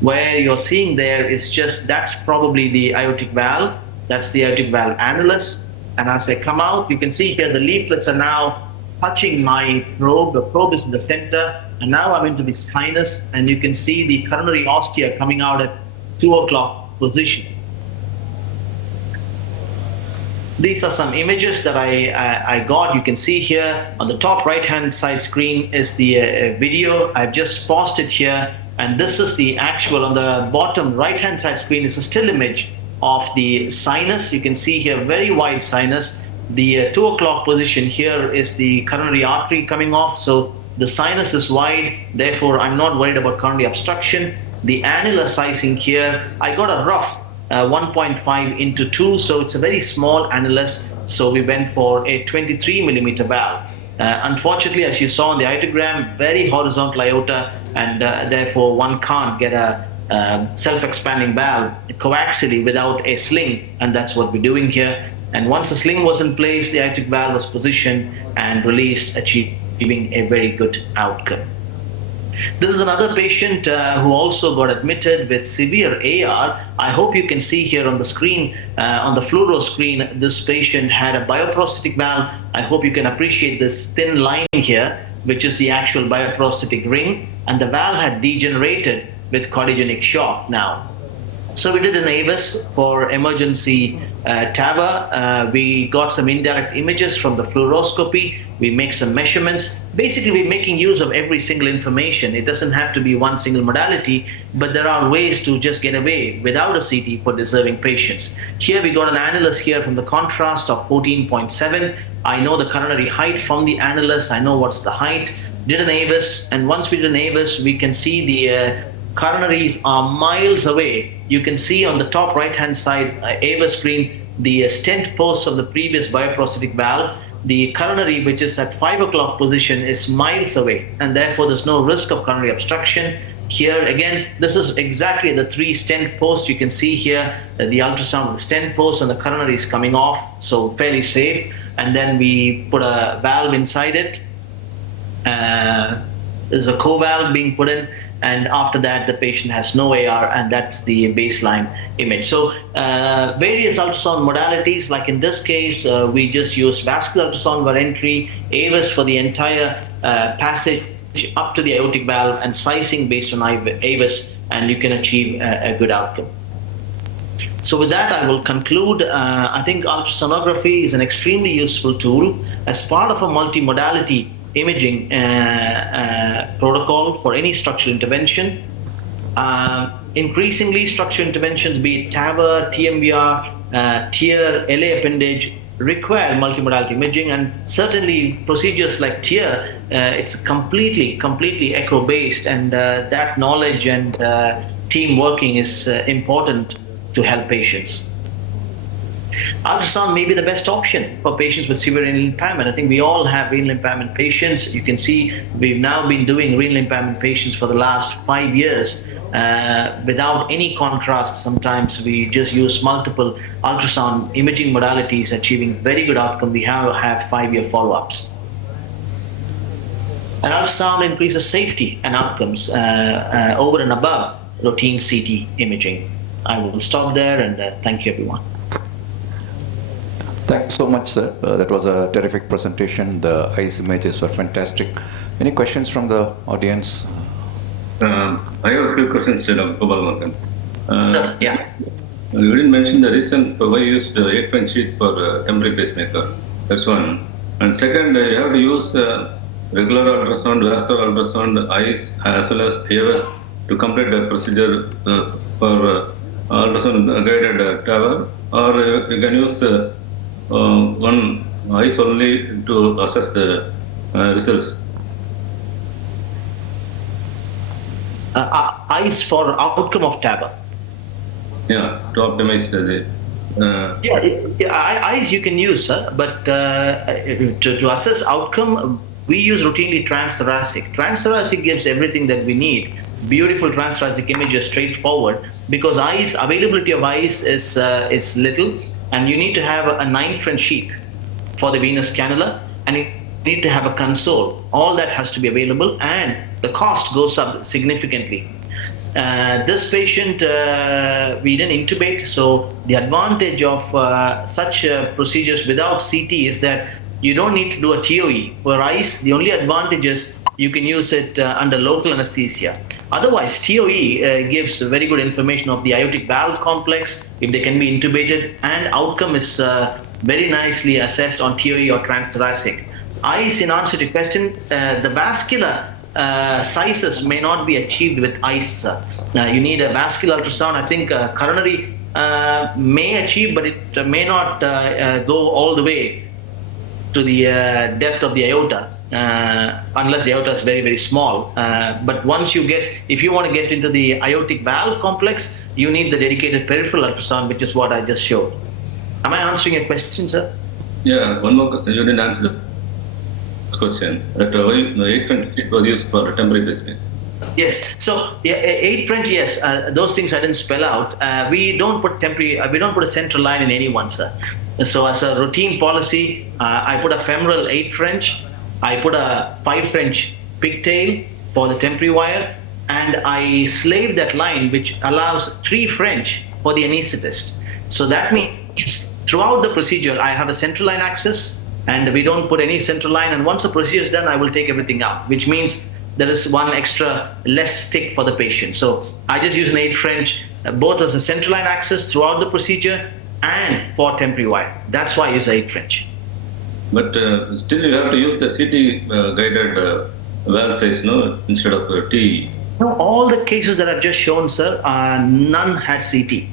Where you're seeing there is just, that's probably the aortic valve. That's the aortic valve annulus. And as I come out, you can see here the leaflets are now touching my probe. The probe is in the center, and now I'm into the sinus, and you can see the coronary ostia coming out at 2 o'clock position. These are some images that I got. You can see here on the top right-hand side screen is the video. I've just paused it here, and this is the actual. On the bottom right-hand side screen is a still image of the sinus. You can see here very wide sinus. The 2 o'clock position here is the coronary artery coming off. So the sinus is wide, therefore I'm not worried about coronary obstruction. The annular sizing here, I got a rough 1.5 into 2, so it's a very small annulus. So we went for a 23 millimeter valve. Unfortunately, as you saw in the aortogram, very horizontal aorta, and therefore one can't get a self-expanding valve coaxially without a sling, and that's what we're doing here. And once the sling was in place, the aortic valve was positioned and released, achieving a very good outcome. This is another patient who also got admitted with severe AR. I hope you can see here on the screen, on the fluoro screen, this patient had a bioprosthetic valve. I hope you can appreciate this thin line here, which is the actual bioprosthetic ring, and the valve had degenerated with cardiogenic shock now. So we did an AVAS for emergency TAVR. We got some indirect images from the fluoroscopy. We make some measurements. Basically, we're making use of every single information. It doesn't have to be one single modality, but there are ways to just get away without a CT for deserving patients. Here we got an annulus here from the contrast of 14.7. I know the coronary height from the annulus. I know what's the height. Did an AVAS, and once we did an AVAS, we can see the coronaries are miles away. You can see on the top right-hand side AVAS screen the stent posts of the previous bioprosthetic valve. The coronary, which is at 5 o'clock position, is miles away, and therefore there's no risk of coronary obstruction. Here again, this is exactly the 3 stent posts. You can see here the ultrasound of the stent post, and the coronary is coming off, so fairly safe. And then we put a valve inside it. There's a co-valve being put in, and after that the patient has no AR, and that's the baseline image. So various ultrasound modalities, like in this case we just used vascular ultrasound for entry, AVAS for the entire passage up to the aortic valve, and sizing based on AVAS, and you can achieve a good outcome. So with that, I will conclude. I think ultrasonography is an extremely useful tool as part of a multimodality imaging protocol for any structural intervention. Increasingly, structural interventions, be it TAVR, TMVR, TEER, LA appendage, require multimodality imaging, and certainly procedures like TEER, it's completely echo-based, and that knowledge and team working is important to help patients. Ultrasound may be the best option for patients with severe renal impairment. I think we all have renal impairment patients. You can see we've now been doing renal impairment patients for the last 5 years without any contrast. Sometimes we just use multiple ultrasound imaging modalities, achieving very good outcome. We have 5-year follow-ups. And ultrasound increases safety and outcomes over and above routine CT imaging. I will stop there, and thank you, everyone. Thanks so much, sir. That was a terrific presentation. The eyes images were fantastic. Any questions from the audience? I have a few questions, Dr. Gopal. Yeah. You didn't mention the reason for why you used 8-French sheath for temporary pacemaker. That's one. And second, you have to use regular ultrasound, vascular ultrasound, eyes, as well as AVS to complete the procedure for ultrasound guided TAVR, or you can use one eyes only to assess the results. Eyes for outcome of TAVR. Yeah, to optimize the. Eyes you can use, sir, but to assess outcome, we use routinely transthoracic. Transthoracic gives everything that we need. Beautiful transthoracic images, straightforward, because eyes, availability of eyes is little, and you need to have a 9-French sheath for the venous cannula, and you need to have a console. All that has to be available, and the cost goes up significantly. This patient, we didn't intubate, so the advantage of such procedures without CT is that you don't need to do a TOE. For eyes, the only advantage is you can use it under local anesthesia. Otherwise, TOE gives very good information of the aortic valve complex, if they can be intubated, and outcome is very nicely assessed on TOE or transthoracic. Eyes, in answer to your question, the vascular sizes may not be achieved with eyes. You need a vascular ultrasound. I think coronary may achieve, but it may not go all the way to the depth of the aorta, unless the aorta is very, very small. But once you get, if you want to get into the aortic valve complex, you need the dedicated peripheral ultrasound, which is what I just showed. Am I answering your question, sir? Yeah, one more question. You didn't answer the question. That why the 8-French sheath was used for temporary pacemaker. Yes. So 8-French, yes. Those things I didn't spell out. We don't put temporary. We don't put a central line in anyone, sir. So as a routine policy, I put a femoral 8-French. I put a 5-French pigtail for the temporary wire, and I slave that line, which allows 3 French for the anesthetist. So that means throughout the procedure, I have a central line access, and we don't put any central line. And once the procedure is done, I will take everything out, which means there is one extra less stick for the patient. So I just use an 8-French, both as a central line access throughout the procedure and for temporary wire. That's why I use 8-French. But still you have to use the CT guided valve size, no, instead of TE. No, all the cases that I've just shown, sir, none had CT.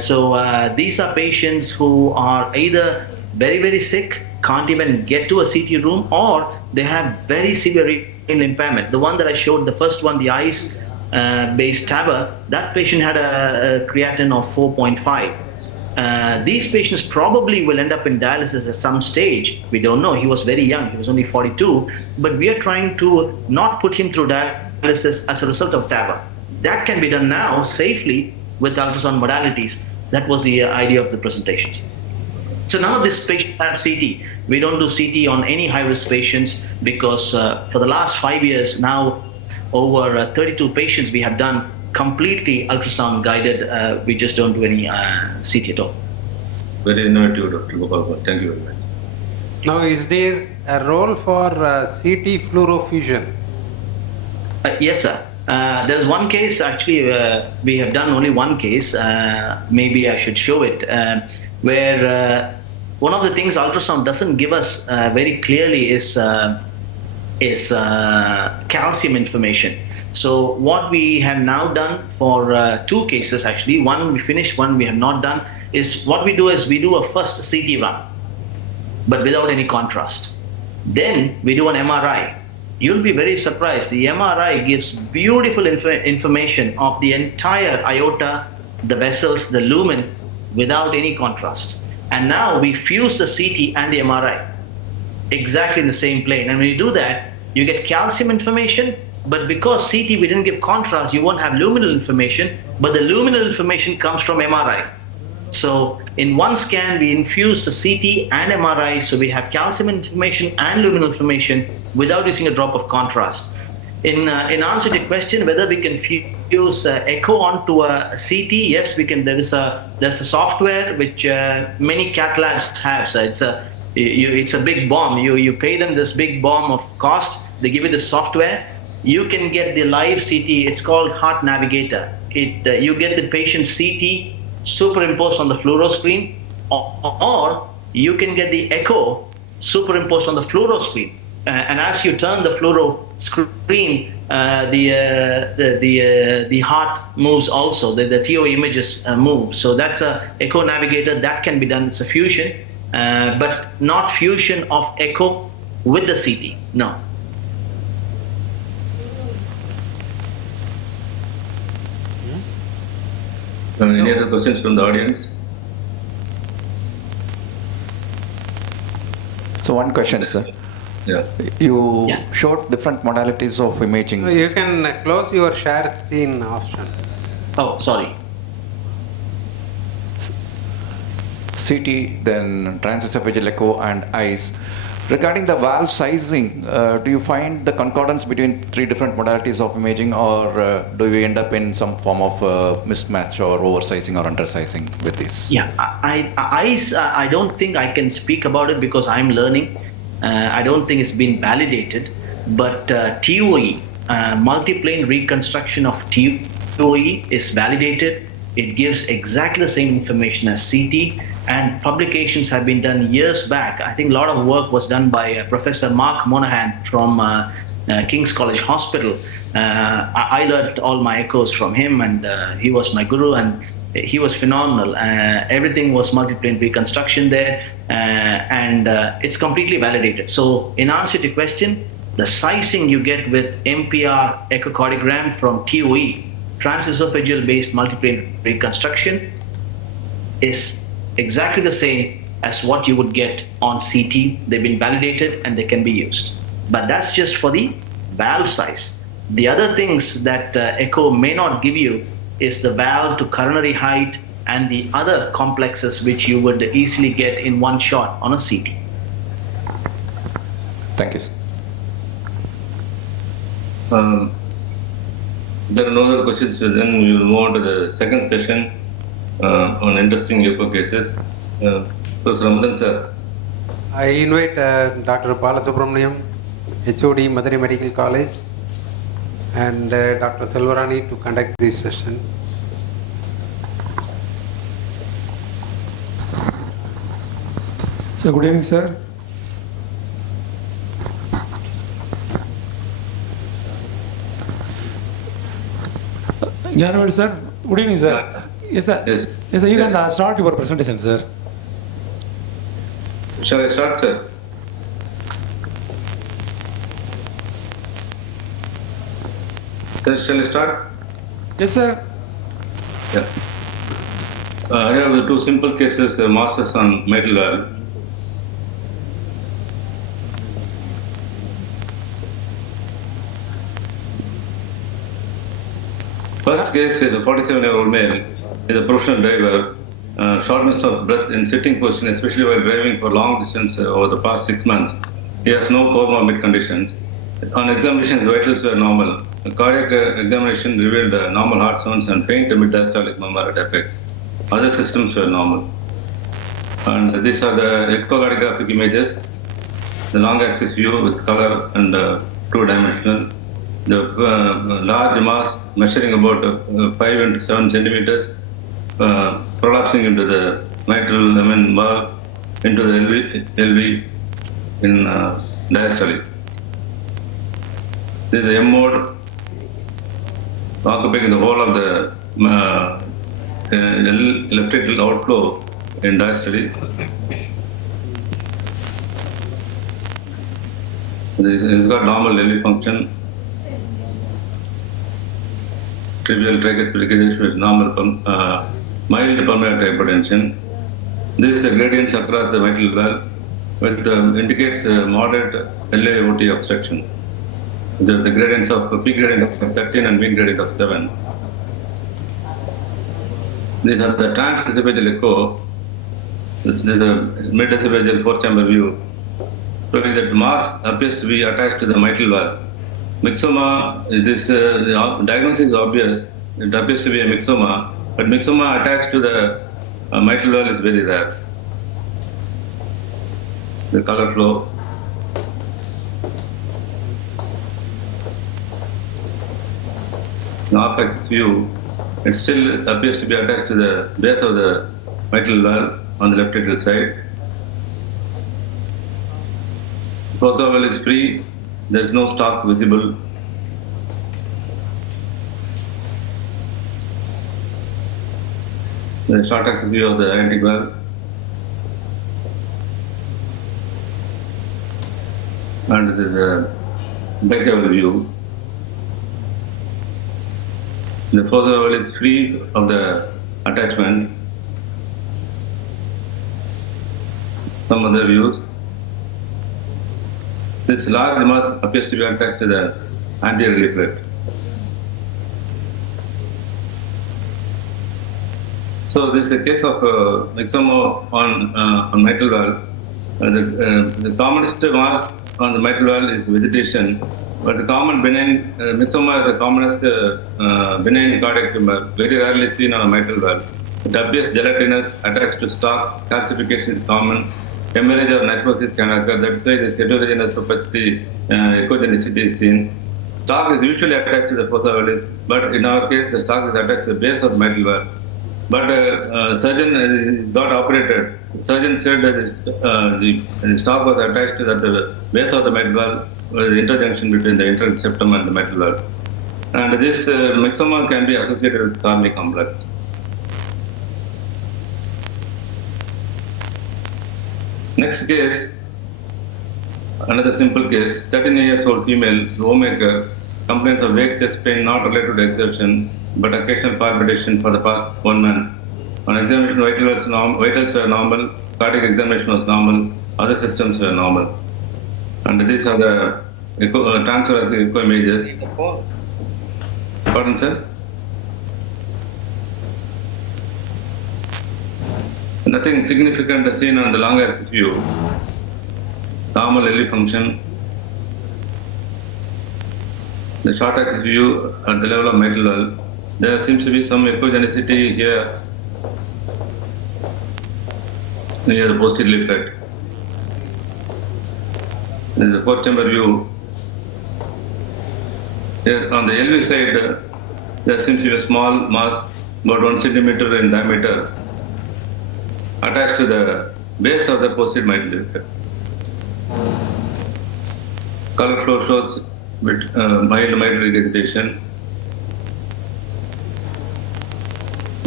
So these are patients who are either very, very sick, can't even get to a CT room, or they have very severe renal impairment. The one that I showed, the first one, the eyes based TAVR, that patient had a creatinine of 4.5. These patients probably will end up in dialysis at some stage. We don't know. He was very young. He was only 42. But we are trying to not put him through dialysis as a result of TAVR. That can be done now safely with ultrasound modalities. That was the idea of the presentations. So none of these patients have CT. We don't do CT on any high-risk patients because for the last 5 years now, over 32 patients we have done completely ultrasound guided. We just don't do any CT at all. Very innovative, Dr. Gopal. Thank you very much. Now, is there a role for CT fluorofusion? Yes, sir. There's one case, actually, we have done only one case, maybe I should show it, where one of the things ultrasound doesn't give us very clearly is calcium information. So what we have now done for two cases, actually, one we finished, one we have not done, is what we do is we do a first CT run, but without any contrast. Then we do an MRI. You'll be very surprised. The MRI gives beautiful information of the entire aorta, the vessels, the lumen, without any contrast. And now we fuse the CT and the MRI exactly in the same plane. And when you do that, you get calcium information, but because CT we didn't give contrast, you won't have luminal information, but the luminal information comes from MRI. So in one scan, we infuse the CT and MRI, so we have calcium information and luminal information without using a drop of contrast. In answer to the question whether we can fuse echo onto a CT, yes, we can. There's a software which many cath labs have. So it's a big bomb. You pay them this big bomb of cost. They give you the software. You can get the live CT. It's called Heart Navigator. You get the patient CT superimposed on the fluoro screen, or you can get the echo superimposed on the fluoro screen. And as you turn the fluoro screen, the heart moves also. The TO images move. So that's a echo navigator that can be done. It's a fusion, but not fusion of echo with the CT. No. Any other questions from the audience? So one question, sir. Yeah. You showed different modalities of imaging. You can close your share screen option. Oh, sorry. CT, then transesophageal echo and eyes. Regarding the valve sizing, do you find the concordance between three different modalities of imaging, or do you end up in some form of mismatch or oversizing or undersizing with this? Yeah, eyes, I don't think I can speak about it because I'm learning. I don't think it's been validated, but TOE, multiplane reconstruction of TOE is validated. It gives exactly the same information as CT, and publications have been done years back. I think a lot of work was done by Professor Mark Monahan from King's College Hospital. I learned all my echoes from him, and he was my guru, and he was phenomenal. Everything was multiplane reconstruction there, and it's completely validated. So in answer to your question, the sizing you get with MPR echocardiogram from TOE, transesophageal based multiplane reconstruction, is exactly the same as what you would get on CT. They've been validated and they can be used. But that's just for the valve size. The other things that echo may not give you is the valve to coronary height and the other complexes which you would easily get in one shot on a CT. Thank you, sir. There are no other questions, so then we will move on to the second session on interesting echo cases. Professor Ramadan, sir. I invite Dr. Balasubramaniam, HOD, Madurai Medical College, and Dr. Selvarani to conduct this session. So good evening, sir. Yeah, sir. Good evening, sir. Yes, sir. Yes. Yes, sir. You can start your presentation, sir. Shall I start, sir? Sir, shall I start? Yes, sir. Yeah. I have the two simple cases, masses on mitral valve. First case is a 47-year-old male, is a professional driver, shortness of breath in sitting position, especially while driving for long distance over the past 6 months. He has no comorbid conditions. On examination, his vitals were normal. The cardiac examination revealed normal heart sounds and faint mid-diastolic murmur effect. Other systems were normal. And these are the echocardiographic images, the long axis view with color and two-dimensional. the large mass measuring about 5 into 7 centimeters, prolapsing into the mitral valve, into the LV in diastole. This is the M mode occupying the whole of the left atrial outflow in diastole. It's got normal LV function. Trivial tricuspid ejection with normal mild pulmonary hypertension. This is the gradients across the mitral valve, which indicates moderate LAOT obstruction. There's the gradients of peak gradient of 13 and mean gradient of 7. These are the trans-esophageal echo. This is the mid-esophageal four-chamber view, showing that mass appears to be attached to the mitral valve. Myxoma, the diagnosis is obvious. It appears to be a myxoma, but myxoma attached to the mitral valve is very rare. The color flow. In off-axis view, it still appears to be attached to the base of the mitral valve on the left atrial side. Fossa valve is free. There is no stalk visible. The short axis view of the aortic valve. And this is a bicaval view. The fossa valve is free of the attachment. Some other views. This large mass appears to be attached to the anterior leaflet. So this is a case of myxoma on mitral valve. The commonest mass on the mitral valve is vegetation, but the common benign myxoma is the commonest benign cardiac tumor, very rarely seen on a mitral valve. It appears gelatinous, attached to stalk. Calcification is common. Hemorrhage or necrosis can occur. That's why the heterogeneous propensity echogenicity is seen. Stalk is usually attached to the fossa valve, but in our case, the stalk is attached to the base of the mitral valve. But surgeon got operated. The surgeon said that the stalk was attached to the base of the mitral valve, the interjunction between the internal septum and the mitral valve. And this myxoma can be associated with Carney complex. Next case, another simple case, 13 years old female, homemaker, complains of vague chest pain not related to exertion, but occasional palpitation for the past 1 month. On examination, vitals were normal, cardiac examination was normal, other systems were normal. And these are the transthoracic echo images. Pardon, sir? Nothing significant seen on the long axis view. Normal LV function. The short axis view at the level of mitral valve. There seems to be some echogenicity here near the posterior leaflet. This is the fourth chamber view. Here on the LV side, there seems to be a small mass, about 1 centimeter in diameter, attached to the base of the posterior mitral leaflet. Color flow shows mild mitral regurgitation,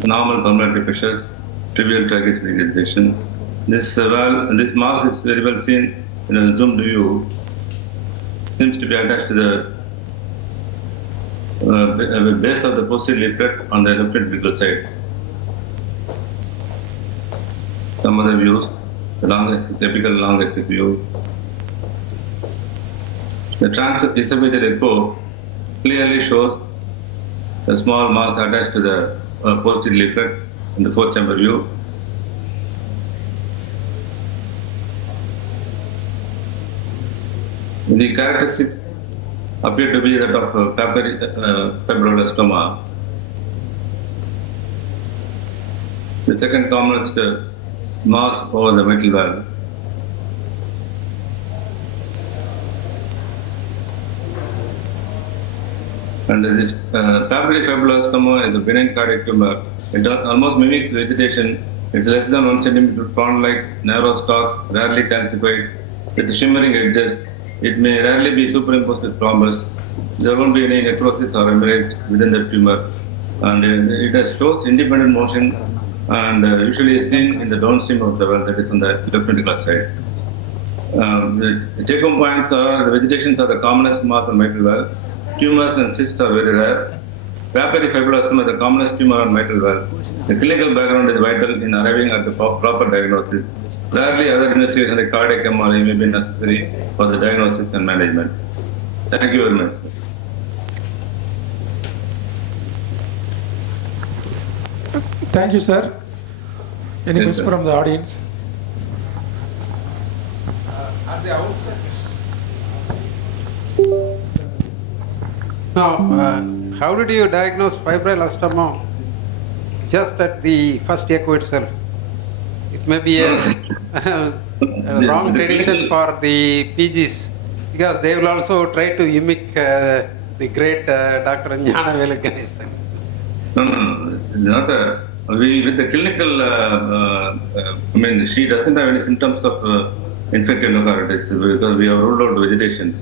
normal pulmonary pressures, trivial tricuspid regurgitation. This mass is very well seen in a zoomed view. Seems to be attached to the base of the posterior leaflet on the left ventricular side. Some other views, the typical long axis view. The transesophageal echo clearly shows a small mass attached to the posterior leaflet in the fourth chamber view. The characteristics appear to be that of fibroblastoma. The second commonest mass over the mitral valve. And this papillary fibrillosarcoma is a benign cardiac tumor. It almost mimics vegetation. It's less than 1 centimeter, frond-like, narrow stalk, rarely calcified, with shimmering edges. It may rarely be superimposed with thrombus. There won't be any necrosis or hemorrhage within the tumor. And it shows independent motion and usually is seen in the downstream of the valve, that is on the left ventricular side. The take-home points are the vegetations are the commonest mass on mitral valve. Tumors and cysts are very rare. Papillary fibrillosarcoma is the commonest tumor on mitral valve. The clinical background is vital in arriving at the proper diagnosis. Rarely other investigations like cardiac MRI may be necessary for the diagnosis and management. Thank you very much. Thank you, sir. Any Yes, questions sir. from the audience? At the outset. Now, how did you diagnose fibrillosarcoma just at the first echo itself? It may be a wrong prediction for the PGs because they will also try to mimic the great Dr. Jnana Ganesan. No, not with the clinical, she doesn't have any symptoms of infected endocarditis because we have ruled out vegetation.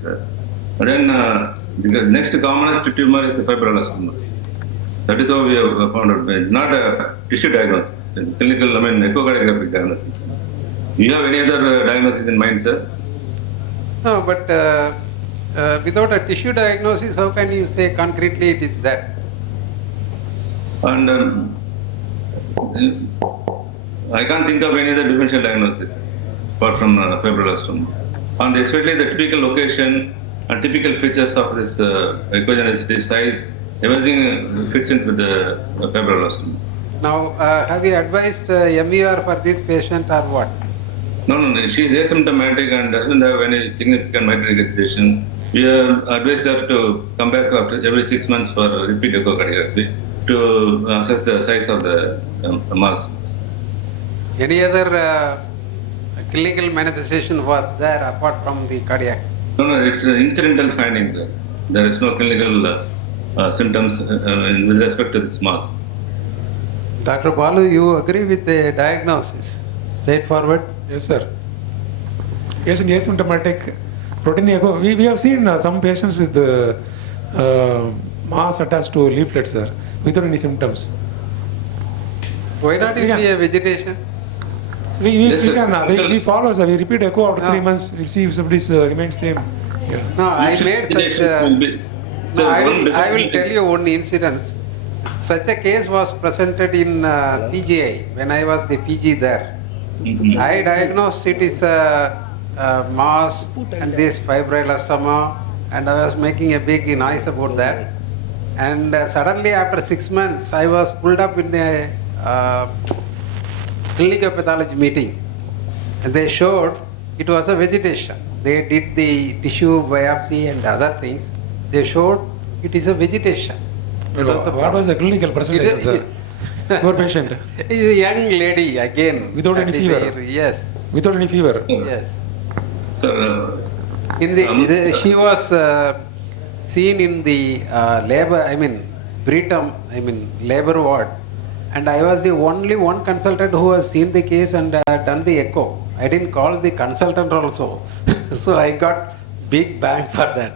And then the next commonest tumor is the fibrillosarcoma. That is how we have found out. It's not a tissue diagnosis. It's clinical, echocardiographic diagnosis. Do you have any other diagnosis in mind, sir? No, but without a tissue diagnosis, how can you say concretely it is that? And I can't think of any other differential diagnosis apart from fibrillosarcoma. And especially the typical location and typical features of this echogenicity, size, everything fits into the fibrillosarcoma. Now, have you advised MUR for this patient or what? No, she is asymptomatic and doesn't have any significant mitral regurgitation. We have advised her to come back after every 6 months for repeat echocardiography to assess the size of the mass. Any other clinical manifestation was there apart from the cardiac? No, it's an incidental finding. There is no clinical symptoms with respect to this mass. Dr. Balu, you agree with the diagnosis? Straightforward? Yes, sir. Yes, in asymptomatic protein echo, we have seen some patients with mass attached to leaflets, sir, without any symptoms. Why not it be a vegetation? So we follow, sir. We repeat echo after 3 months. We see if somebody's remains same. Yeah. No, I made such. No, I will tell you one incident. Such a case was presented in PGI when I was the PG there. I diagnosed it is a mass and this fibrillosarcoma, and I was making a big noise about that. And suddenly after 6 months, I was pulled up in the clinical pathology meeting, and they showed it was a vegetation. They did the tissue biopsy and other things. They showed it is a vegetation. What was the clinical presentation, sir? Poor patient. It is a young lady again. Without any fever? Yes. Without any fever? Yes. Sir, She was seen in the labor, labor ward. And I was the only one consultant who has seen the case and done the echo. I didn't call the consultant also. So I got big bang for that.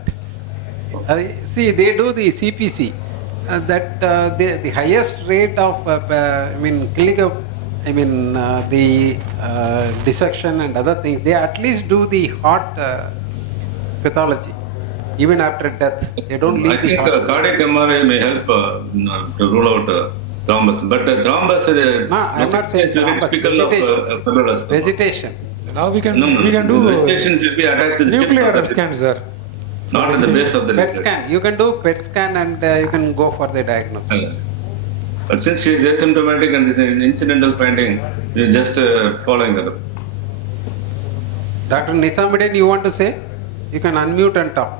See, they do the CPC. The highest rate of clinical, the dissection and other things, they at least do the heart pathology. Even after death, they don't leave the heart. I think cardiac MRI may help to rule out thrombus, but the thrombus is I'm not saying thrombus, vegetation. Vegetation. Now we can do vegetation should be attached to the nuclear scan, sir. Not at the base of the PET scan. You can do PET scan and you can go for the diagnosis. But since she is asymptomatic and this is an incidental finding, we are just following her. Dr. Nisamuddin, you want to say? You can unmute and talk.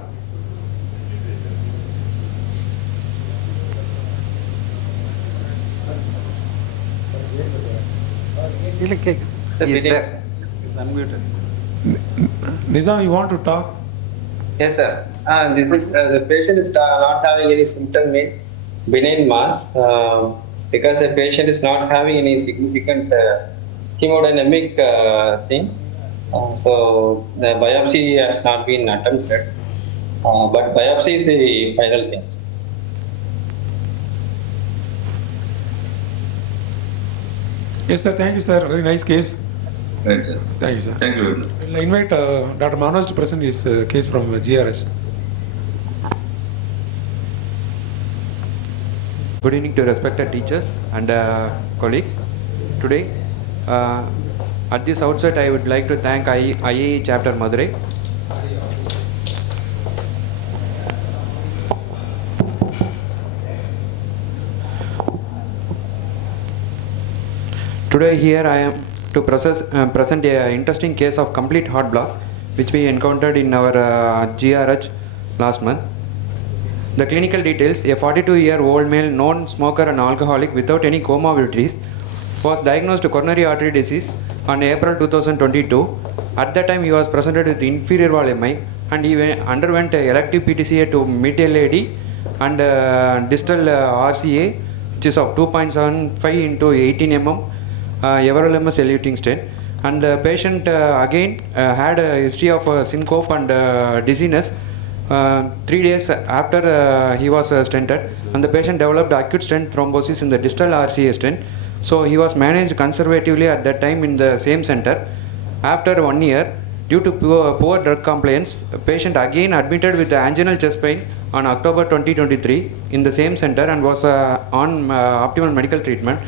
He's there. He's unmuted. Nizam, you want to talk? Yes, sir. This is the patient is not having any symptom in benign mass because the patient is not having any significant hemodynamic thing. So the biopsy has not been attempted, but biopsy is the final thing. Yes, sir. Thank you, sir. Very nice case. Right, sir. Thank you, sir. Thank you very much. I'll invite Dr. Manoj to present his case from GRS. Good evening to respected teachers and colleagues. Today, at this outset, I would like to thank IAE Chapter Madurai. Today here I am to present an interesting case of complete heart block which we encountered in our GRH last month. The clinical details: a 42-year-old male, non-smoker and alcoholic without any comorbidities, was diagnosed with coronary artery disease on April 2022. At that time he was presented with inferior wall MI and he underwent elective PTCA to medial AD and distal RCA, which is of 2.75 into 18 mm. Everolimus eluting stent, and the patient again had a history of syncope and dizziness 3 days after he was stented, and the patient developed acute stent thrombosis in the distal RCA stent. So he was managed conservatively at that time in the same center. After 1 year, due to poor drug compliance, the patient again admitted with anginal chest pain on October 2023 in the same center and was on optimal medical treatment.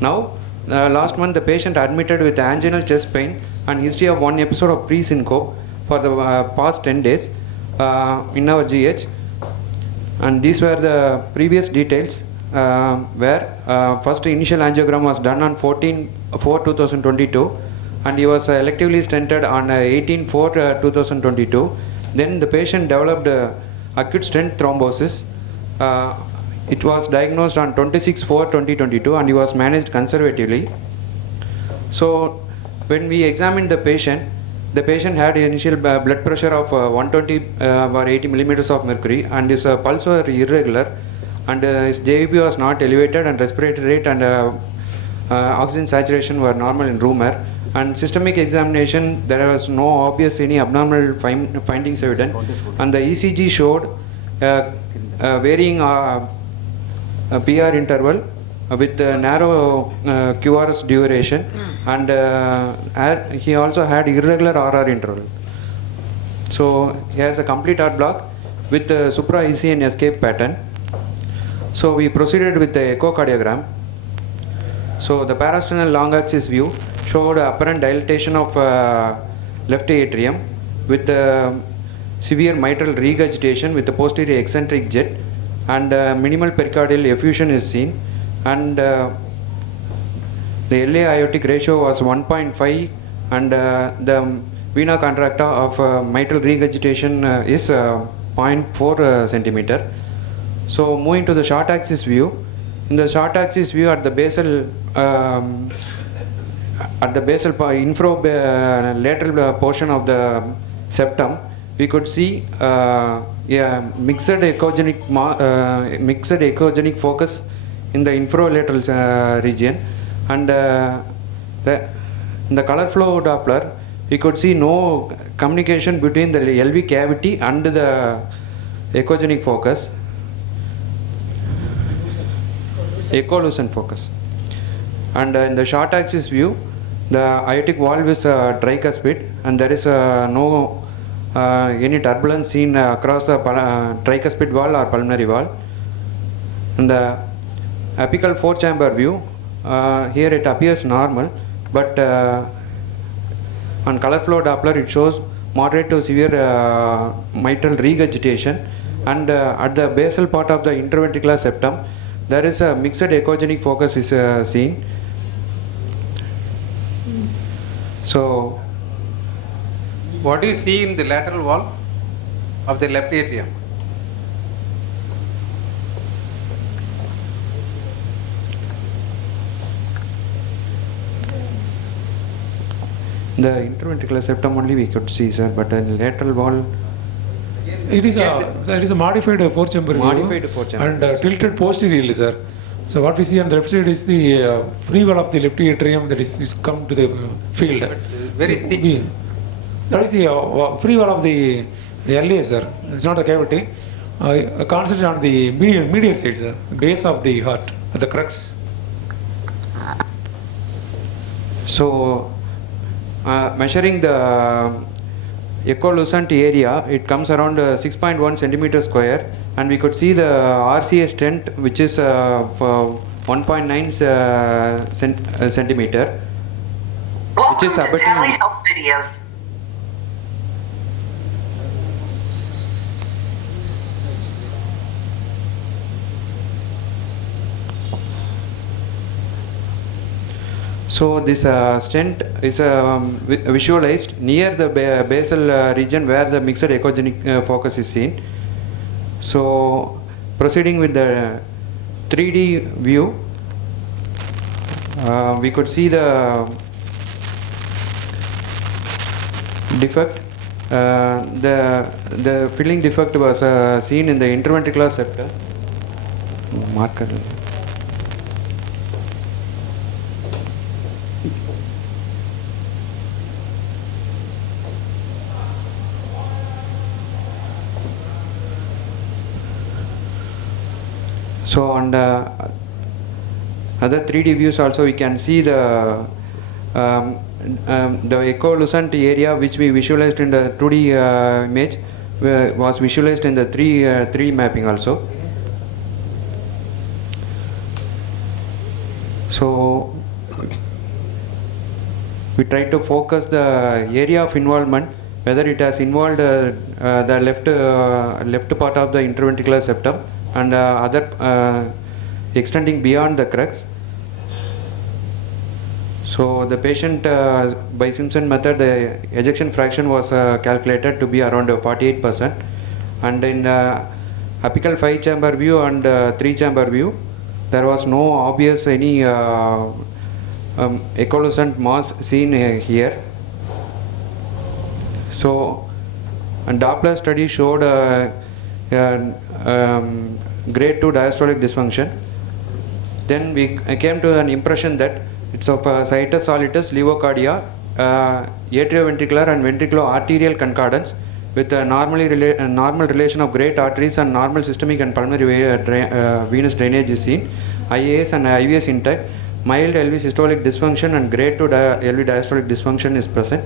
Now, last month the patient admitted with anginal chest pain and history of 1 episode of pre-syncope for the past 10 days in our GH, and these were the previous details where first initial angiogram was done on 14/4/2022 and he was electively stented on 18/4/2022. Then the patient developed acute stent thrombosis. It was diagnosed on 26/4/2022 and he was managed conservatively. So when we examined the patient had initial blood pressure of 120/80 millimeters of mercury and his pulse were irregular and his JVP was not elevated and respiratory rate and oxygen saturation were normal in room air. And systemic examination, there was no obvious any abnormal findings evident, and the ECG showed varying PR interval with narrow QRS duration, and he also had irregular RR interval. So he has a complete heart block with supra ECN escape pattern. So we proceeded with the echocardiogram. So the parasternal long axis view showed apparent dilatation of left atrium with severe mitral regurgitation with the posterior eccentric jet, and minimal pericardial effusion is seen, and the LA aortic ratio was 1.5, and the vena contracta of mitral regurgitation is 0.4 centimeter. So moving to the short axis view, in the short axis view at the basal lateral portion of the septum, we could see mixed echogenic focus in the infralateral region, and in the color flow Doppler we could see no communication between the LV cavity and the echogenic focus, echolucent focus. And in the short axis view, the aortic valve is tricuspid and there is no any turbulence seen across the tricuspid valve or pulmonary valve. In the apical four-chamber view, here it appears normal, but on color flow Doppler it shows moderate to severe mitral regurgitation, and at the basal part of the interventricular septum there is a mixed echogenic focus is seen. So what do you see in the lateral wall of the left atrium? The interventricular septum only we could see, sir, but in lateral wall. Again, It is a modified four-chamber view. Modified four-chamber. And tilted posteriorly, sir. So what we see on the left side is the free wall of the left atrium that is come to the field. Very thick. That is the free wall of the LA, sir. It's not a cavity. Concentrate on the medial side, sir. Base of the heart, at the crux. So, measuring the echolucent area, it comes around 6.1 centimeter square, and we could see the RCA stent, which is for 1.9 centimeter, which is Welcome to telehealth videos. So this stent is visualized near the basal region where the mixed echogenic focus is seen. So proceeding with the 3D view, we could see the defect. The filling defect was seen in the interventricular septum. Marker. So on the other 3D views also we can see the echolucent area which we visualized in the 2D image was visualized in the 3D mapping also. So we try to focus the area of involvement, whether it has involved the left part of the interventricular septum and other extending beyond the crux. So the patient by Simpson method, the ejection fraction was calculated to be around 48%, and in apical 5-chamber view and 3-chamber view there was no obvious any echolucent mass seen here. So and Doppler study showed grade 2 diastolic dysfunction. Then we came to an impression that it's of situs solitus levocardia, atrioventricular and ventricular arterial concordance with a normal relation of great arteries and normal systemic and pulmonary venous drainage is seen. IAS and IVS intact. Mild LV systolic dysfunction and grade 2 LV diastolic dysfunction is present,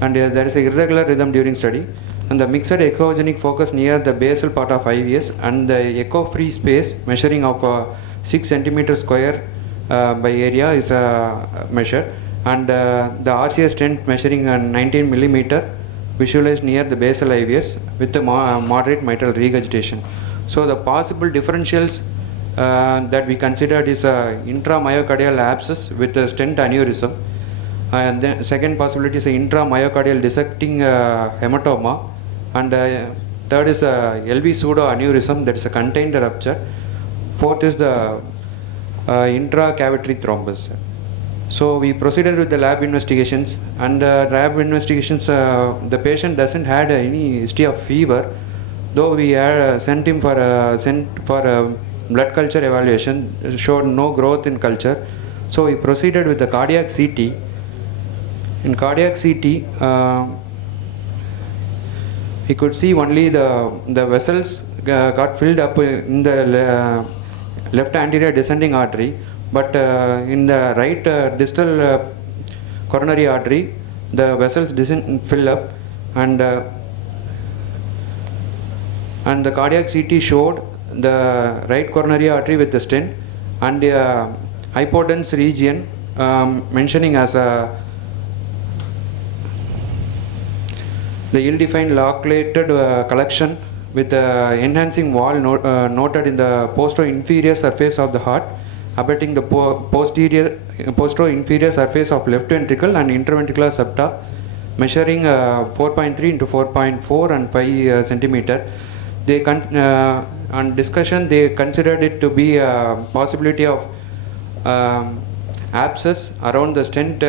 and there is a irregular rhythm during study. And the mixed echogenic focus near the basal part of IVS and the echo free space measuring of 6 centimeter square by area is measured, and the RCA stent measuring 19 millimeter visualized near the basal IVS with the moderate mitral regurgitation. So the possible differentials that we considered is intramyocardial abscess with a stent aneurysm, and the second possibility is intramyocardial dissecting hematoma, and third is LV pseudo aneurysm, that is a contained rupture. Fourth is the intracavitary thrombus. So we proceeded with the lab investigations, and lab investigations, the patient doesn't had any history of fever, though we had sent for blood culture evaluation, showed no growth in culture. So we proceeded with the cardiac CT. In cardiac CT, we could see only the vessels got filled up in the left anterior descending artery, but in the right distal coronary artery, the vessels didn't fill up, and the cardiac CT showed the right coronary artery with the stent and the hypodense region mentioning as the ill-defined loculated collection with enhancing wall noted in the posterior-inferior surface of the heart, abutting the posterior-inferior surface of left ventricle and interventricular septa, measuring 4.3 into 4.4 and 5 centimeter. They on discussion they considered it to be a possibility of abscess around the stent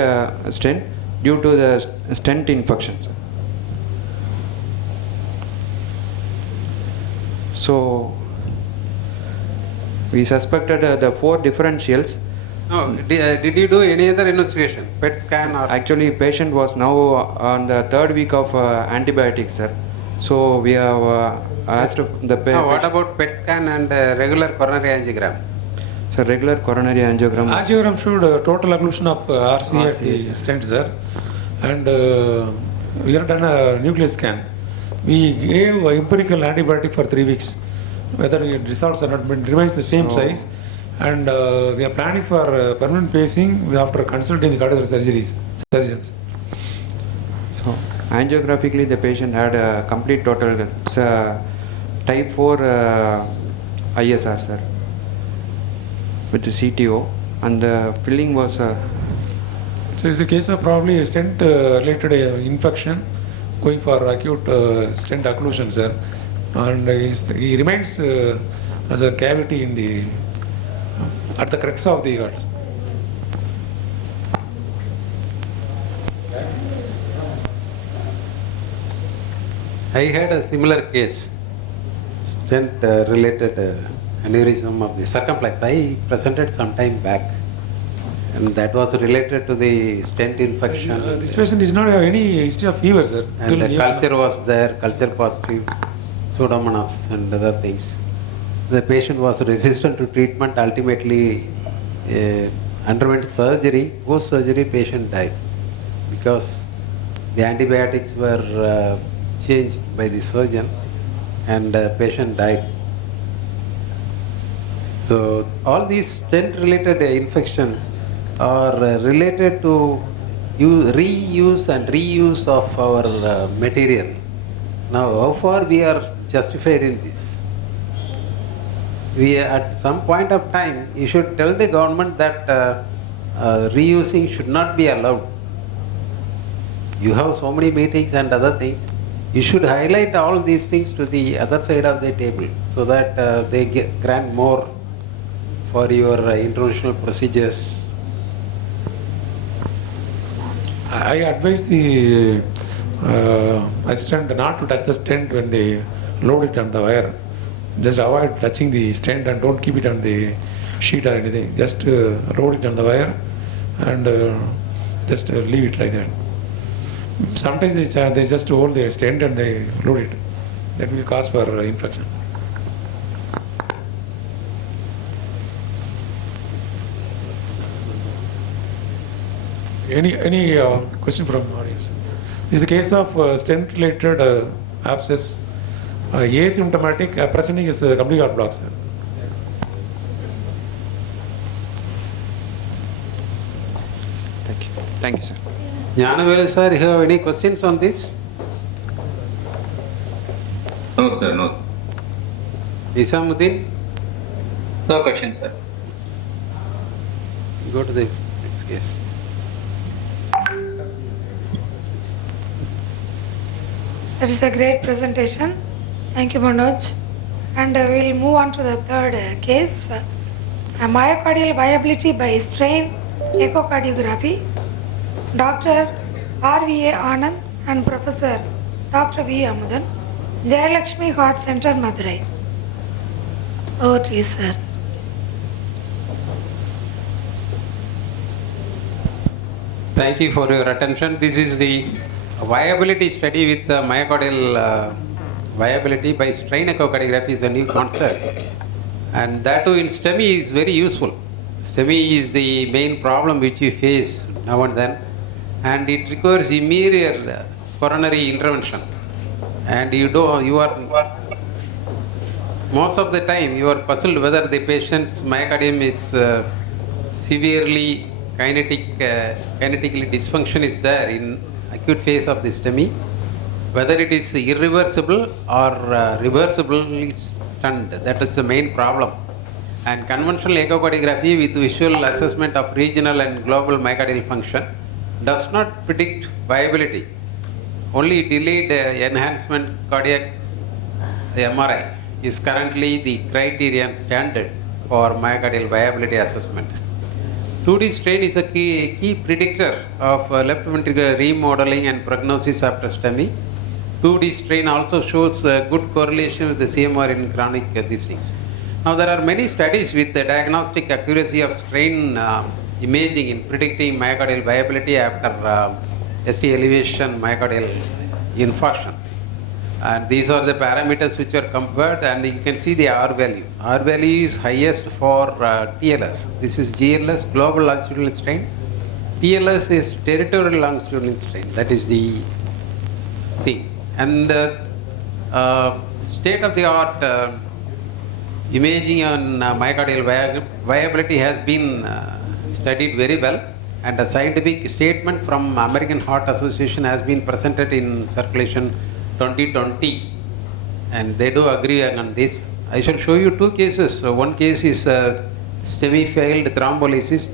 due to the stent infections. So we suspected the 4 differentials. No, did you do any other investigation? PET scan or? Actually, patient was now on the 3rd week of antibiotics, sir. So we have asked the patient. No, what about PET scan and regular coronary angiogram? So regular coronary angiogram. Angiogram showed total occlusion of RC at the stent, sir. And we have done a nuclear scan. We gave empirical antibiotic for 3 weeks. Whether it resolves or not, but it remains the same size. And we are planning for permanent pacing after consulting the cardiothoracic surgeons. So angiographically, the patient had a complete total type 4 ISR, sir, with the CTO, and the filling was. So it's a case of probably a stent related infection, going for acute stent occlusion, sir. And he remains as a cavity in the at the crux of the heart. I had a similar case, stent related aneurysm of the circumflex. I presented some time back, and that was related to the stent infection. This patient does not have any history of fever, sir. And the culture was there, culture positive, pseudomonas and other things. The patient was resistant to treatment, ultimately underwent surgery. Post surgery, patient died because the antibiotics were changed by the surgeon, and patient died. So all these stent related infections are related to reuse and reuse of our material. Now, how far we are justified in this? We at some point of time, you should tell the government that reusing should not be allowed. You have so many meetings and other things. You should highlight all these things to the other side of the table so that they grant more for your interventional procedures. I advise the assistant not to touch the stent when they load it on the wire. Just avoid touching the stent and don't keep it on the sheet or anything. Just load it on the wire and just leave it like that. Sometimes they just hold the stent and they load it. That will cause for infection. Any question from the audience? This is a case of stent-related abscess, asymptomatic, presenting is a complete heart block, sir. Thank you. Thank you, sir. Jnanavel sir, you have any questions on this? No, sir, no. Isamuddin? No question, sir. Go to the next case. That is a great presentation. Thank you, Manoj. And we'll move on to the third case. Myocardial viability by strain echocardiography. Dr. R.V.A. Anand and Professor Dr. V. Amudan, Jayalakshmi Heart Center, Madurai. Over to you, sir. Thank you for your attention. This is the viability study with the myocardial viability by strain echocardiography is a new concept. And that too in STEMI is very useful. STEMI is the main problem which we face now and then. And it requires immediate coronary intervention. And you are most of the time you are puzzled whether the patient's myocardium is severely kinetically dysfunction is there in acute phase of the STEMI, whether it is irreversible or reversibly stunned. That is the main problem. And conventional echocardiography with visual assessment of regional and global myocardial function does not predict viability. Only delayed enhancement cardiac MRI is currently the criterion standard for myocardial viability assessment. 2D strain is a key predictor of left ventricular remodeling and prognosis after STEMI. 2D strain also shows good correlation with the CMR in chronic disease. Now there are many studies with the diagnostic accuracy of strain imaging in predicting myocardial viability after ST elevation myocardial infarction. And these are the parameters which are compared, and you can see the R value. R value is highest for TLS. This is GLS, global longitudinal strain. TLS is territorial longitudinal strain. That is the thing. And state-of-the-art imaging on myocardial viability has been studied very well, and a scientific statement from American Heart Association has been presented in Circulation 2020, and they do agree on this. I shall show you two cases. So one case is semi-failed thrombolysis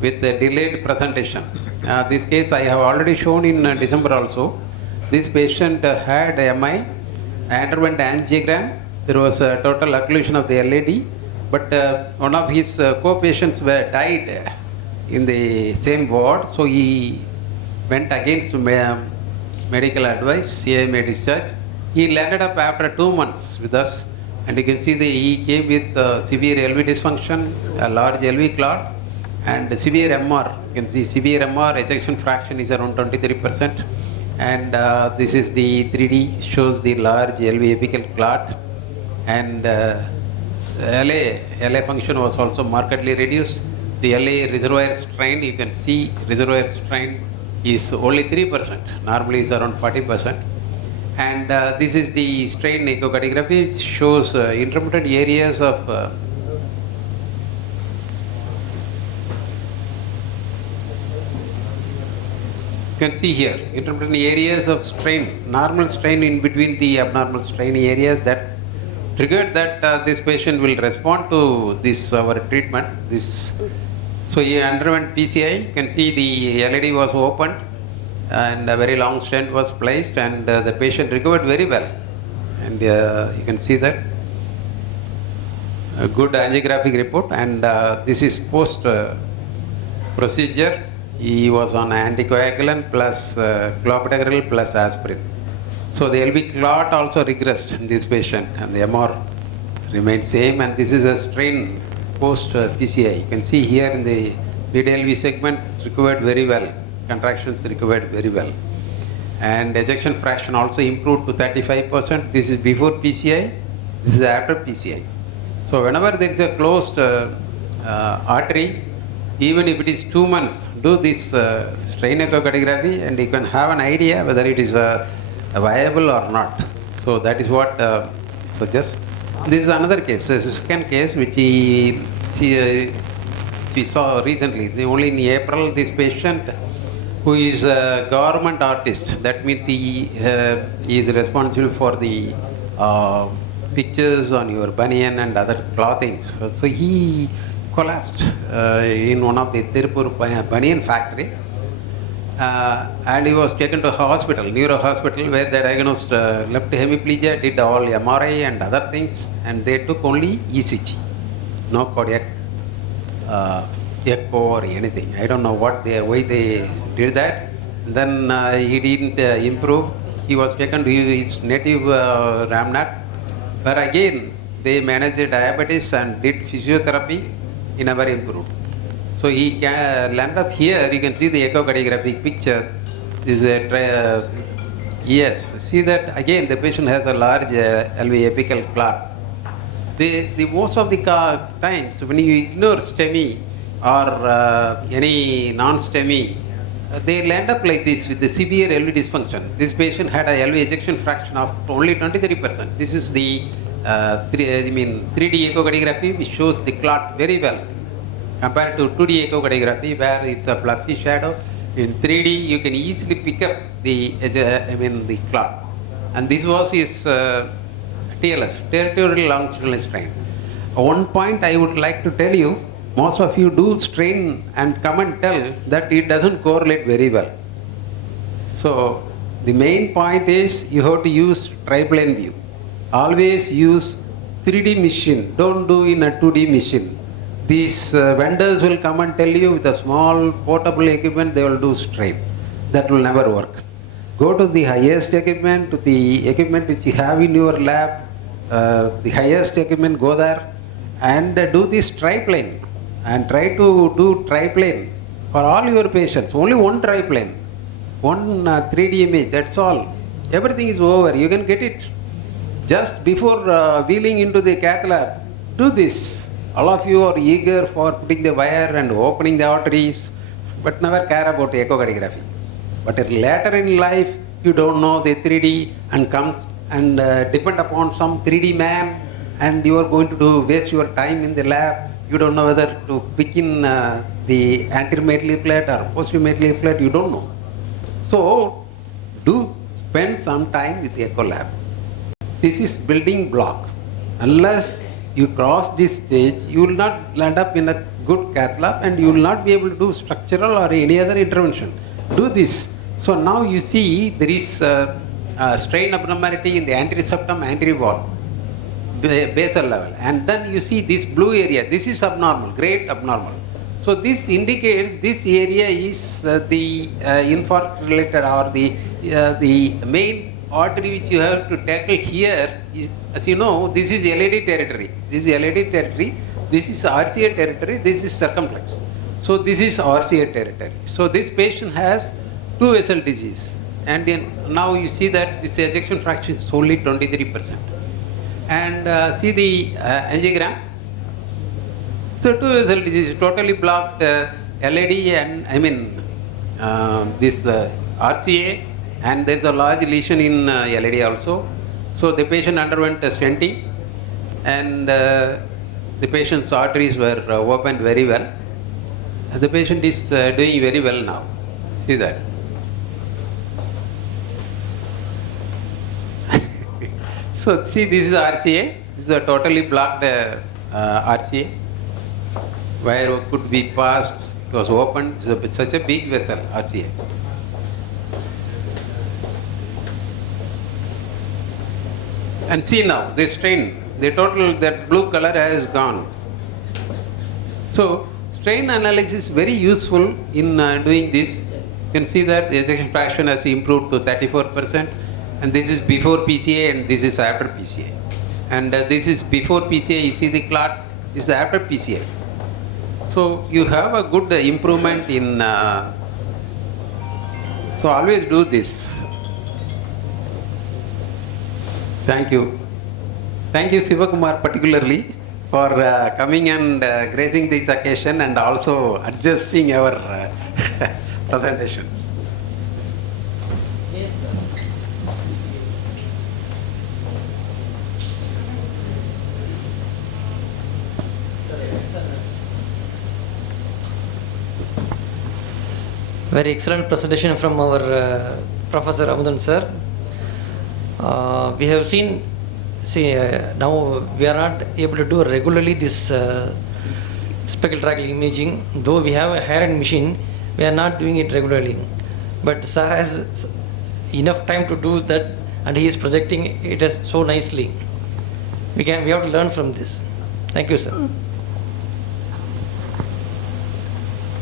with a delayed presentation. This case I have already shown in December also. This patient had MI, underwent angiogram. There was a total occlusion of the LAD, but one of his co-patients died in the same ward, so he went against medical advice, CMA discharge. He landed up after 2 months with us, and you can see he came with severe LV dysfunction, a large LV clot, and severe MR. You can see severe MR, ejection fraction is around 23%, and this is the 3D, shows the large LV apical clot, and LA function was also markedly reduced. The LA reservoir strain, you can see reservoir strain is only 3%, normally is around 40%. And this is the strain echocardiography. It shows intermittent areas of you can see here intermittent areas of strain, normal strain in between the abnormal strain areas that triggered that this patient will respond to this our treatment. So he underwent PCI. You can see the LAD was opened and a very long stent was placed, and the patient recovered very well. And you can see that a good angiographic report, and this is post procedure. He was on anticoagulant plus clopidogrel plus aspirin. So the LV clot also regressed in this patient, and the MR remained same, and this is a strain post PCI. You can see here in the mid LV segment recovered very well, contractions recovered very well, and ejection fraction also improved to 35%. This is before PCI, this is after PCI. So whenever there is a closed artery, even if it is 2 months, do this strain echocardiography, and you can have an idea whether it is viable or not. So that is what suggests. This is another case, a second case which we saw recently. Only in April, this patient who is a government artist, that means he is responsible for the pictures on your banian and other clothings. So he collapsed in one of the Tirupur banian factory. And he was taken to a hospital, neuro hospital, where they diagnosed left hemiplegia, did all MRI and other things, and they took only ECG, no cardiac echo or anything. I don't know why they did that. And then he didn't improve. He was taken to his native Ramnat, where again they managed the diabetes and did physiotherapy. He never improved. So he landed up here. You can see the echocardiographic picture. This is a yes. See that again. The patient has a large LV apical clot. The most of the times when you ignore STEMI or any non-STEMI, they land up like this with the severe LV dysfunction. This patient had a LV ejection fraction of only 23%. This is the 3D echocardiography, which shows the clot very well, compared to 2D echocardiography, where it's a fluffy shadow. In 3D, you can easily pick up the clot. And this was his TLS, territorial longitudinal strain. One point I would like to tell you, most of you do strain and come and tell that it doesn't correlate very well. So the main point is you have to use triplane view. Always use 3D machine, don't do in a 2D machine. These vendors will come and tell you with a small portable equipment they will do strain. That will never work. go to the highest equipment, to the equipment which you have in your lab, the highest equipment, go there and do this triplane and try to do triplane for all your patients. Only one triplane, one 3D image, that's all. Everything is over, you can get it. Just before wheeling into the cath lab, do this. All of you are eager for putting the wire and opening the arteries, but never care about echocardiography. But later in life, you don't know the 3D and comes and depend upon some 3D man, and you are going to waste your time in the lab. You don't know whether to pick in the anterior medullary plate or posterior medullary plate, you don't know. So, do spend some time with the echo lab. This is building block. Unless you cross this stage, you will not land up in a good cath lab and you will not be able to do structural or any other intervention. Do this. So now you see there is a strain abnormality in the anterior septum, anterior wall, basal level. And then you see this blue area. This is abnormal, great abnormal. So this indicates this area is the infarct related or the main artery which you have to tackle here. As you know, this is LAD territory. This is LAD territory. This is RCA territory. This is circumflex. So this is RCA territory. So this patient has two vessel disease. And now you see that this ejection fraction is only 23%. And see the angiogram. So two vessel disease totally blocked LAD and this RCA, and there is a large lesion in LAD also. So the patient underwent stenting, and the patient's arteries were opened very well. The patient is doing very well now. See that. So see, this is RCA. This is a totally blocked RCA. Wire could be passed, it was opened. It's such a big vessel, RCA. And see now, the strain, the total, that blue color has gone. So, strain analysis is very useful in doing this. You can see that the ejection fraction has improved to 34%, and this is before PCA and this is after PCA. And this is before PCA, you see the clot, this is after PCA. So, you have a good improvement in, so always do this. Thank you. Thank you, Sivakumar, particularly for coming and gracing this occasion and also adjusting our presentation. Yes, sir. Very excellent presentation from our Professor Amudan sir. We have seen, now we are not able to do regularly this spectral imaging. Though we have a higher-end machine, we are not doing it regularly. But sir has enough time to do that, and he is projecting it as so nicely. We have to learn from this. Thank you, sir.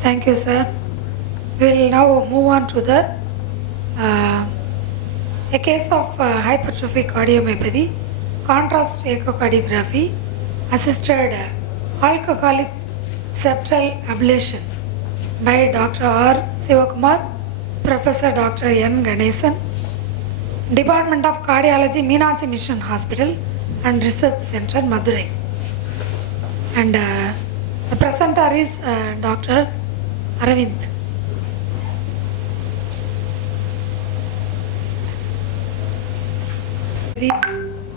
Thank you, sir. We'll now move on to the a case of hypertrophic cardiomyopathy, contrast echocardiography, assisted alcoholic septal ablation by Dr. R. Sivakumar, Professor Dr. N. Ganesan, Department of Cardiology, Meenakshi Mission Hospital and Research Center, Madurai. And the presenter is Dr. Aravind. The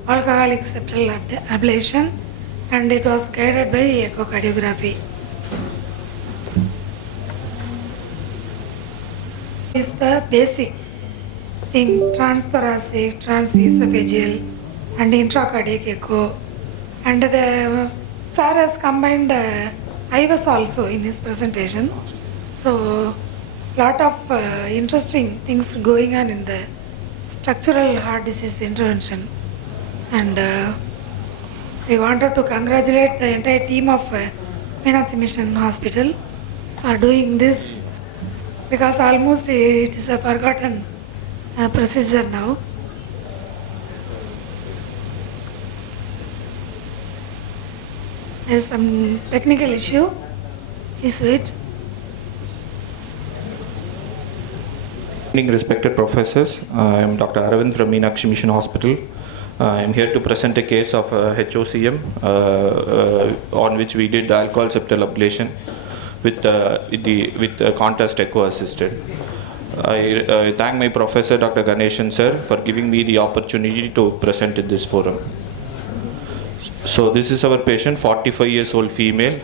alcoholic septal ablation, and it was guided by echocardiography. Is the basic thing: transthoracic, transesophageal, and intracardiac echo. And the sir has combined IVAS also in his presentation. So, lot of interesting things going on in the structural heart disease intervention, and I wanted to congratulate the entire team of Meenakshi Mission Hospital for doing this, because almost it is a forgotten procedure now. There is some technical issue. Please wait. Good evening, respected professors. I am Dr. Aravind from Meenakshi Mission Hospital. I am here to present a case of HOCM on which we did the alcohol septal ablation with contrast echo assisted. I thank my professor Dr. Ganeshan sir for giving me the opportunity to present at this forum. So this is our patient, 45 years old female,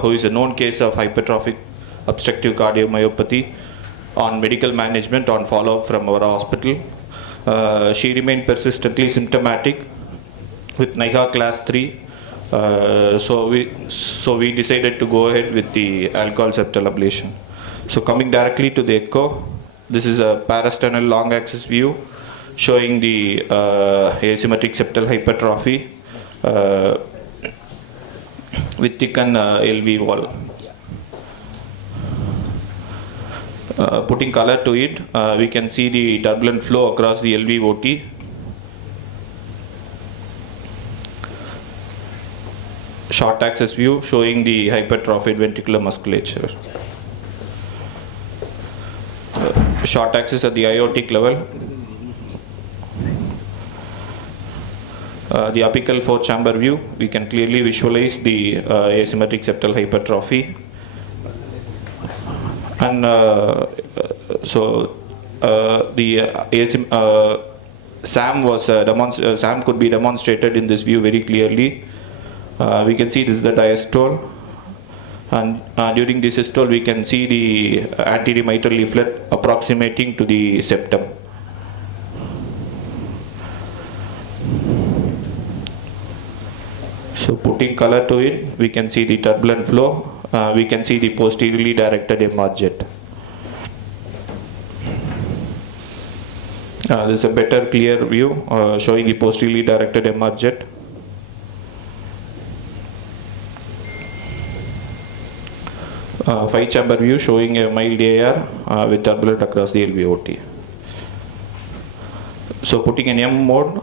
who is a known case of hypertrophic obstructive cardiomyopathy on medical management on follow-up from our hospital. She remained persistently symptomatic with NIHA class 3. So we decided to go ahead with the alcohol septal ablation. So coming directly to the echo, this is a parasternal long axis view showing the asymmetric septal hypertrophy with thickened LV wall. Putting color to it, we can see the turbulent flow across the LVOT. Short axis view showing the hypertrophied ventricular musculature. Short axis at the aortic level. The apical 4-chamber view, we can clearly visualize the asymmetric septal hypertrophy. And SAM could be demonstrated in this view very clearly. We can see this is the diastole, and during the systole we can see the anterior mitral leaflet approximating to the septum. So putting color to it, we can see the turbulent flow. We can see the posteriorly directed MR jet. This is a better clear view showing the posteriorly directed MR jet. Five-chamber view showing a mild AR with turbulent across the LVOT. So putting in M mode,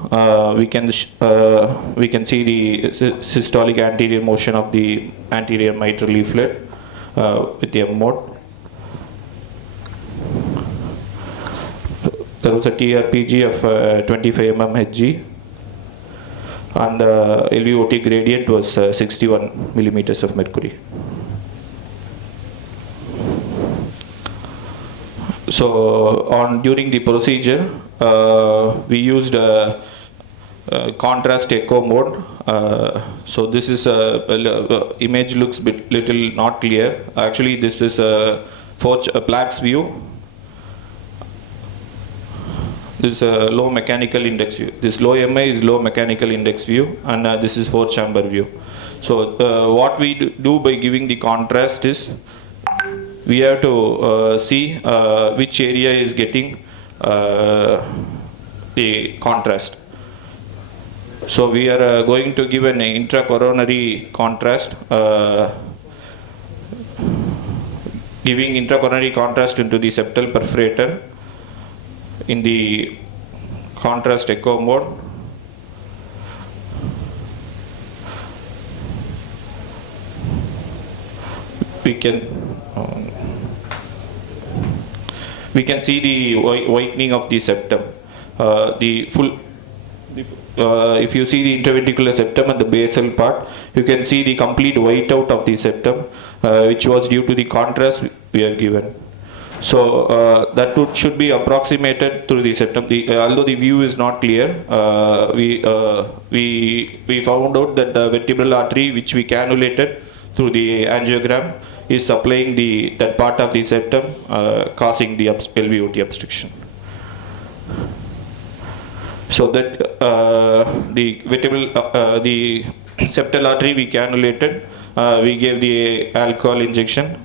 we can see the systolic anterior motion of the anterior mitral leaflet with the M mode. There was a TRPG of 25 mm Hg, and the LVOT gradient was 61 millimeters of mercury. So during the procedure, we used contrast echo mode. So this is image looks little not clear. Actually, this is a Plaque's view. This is a low mechanical index view. This low MA is low mechanical index view, and this is 4-chamber view. So what we do by giving the contrast is, we have to see which area is getting the contrast. So we are going to give an intracoronary contrast, giving intracoronary contrast into the septal perforator in the contrast echo mode. We can see the whitening of the septum. If you see the interventricular septum and the basal part, you can see the complete whiteout of the septum, which was due to the contrast we are given. So that should be approximated through the septum. Although the view is not clear, we found out that the vertebral artery, which we cannulated through the angiogram, is supplying that part of the septum, causing the LVOT obstruction. So that the septal artery we cannulated, we gave the alcohol injection.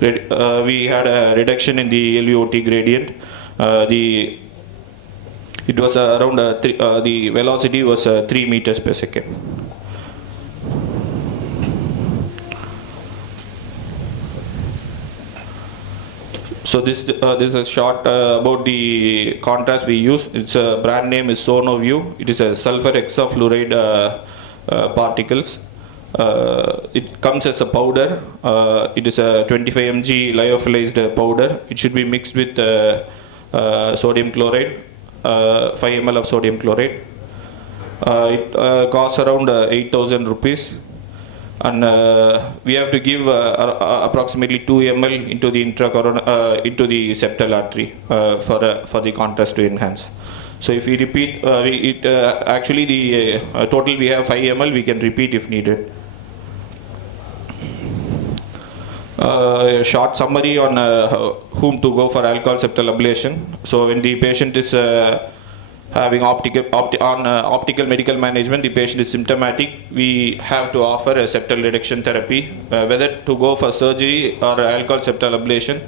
We had a reduction in the LVOT gradient. It was around the velocity was 3 meters per second. So this is a short about the contrast we use. Its brand name is SonoView. It is a sulfur hexafluoride particles. It comes as a powder. It is a 25 mg lyophilized powder. It should be mixed with sodium chloride, 5 ml of sodium chloride. It costs around 8,000 rupees. And we have to give approximately 2 ml into the into the septal artery for the contrast to enhance. So if we repeat, actually the total we have 5 ml. We can repeat if needed. A short summary on whom to go for alcohol septal ablation. So when the patient is having optical medical management, the patient is symptomatic, we have to offer a septal reduction therapy. Whether to go for surgery or alcohol septal ablation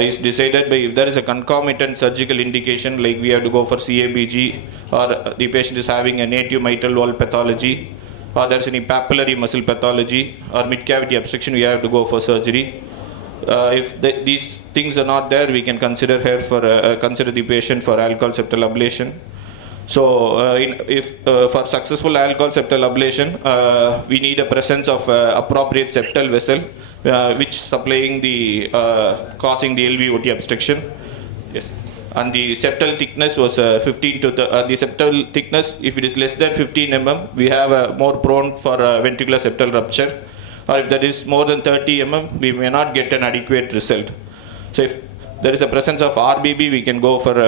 is decided by if there is a concomitant surgical indication, like we have to go for CABG, or the patient is having a native mitral valve pathology, or there's any papillary muscle pathology or mid-cavity obstruction, we have to go for surgery. If these things are not there, we can consider consider the patient for alcohol septal ablation. So, if for successful alcohol septal ablation, we need a presence of appropriate septal vessel, which supplying the causing the LVOT obstruction. Yes. And the septal thickness was 15 to the septal thickness. If it is less than 15 mm, we have more prone for ventricular septal rupture. Or if that is more than 30 mm, we may not get an adequate result. So if there is a presence of RBB, we can go for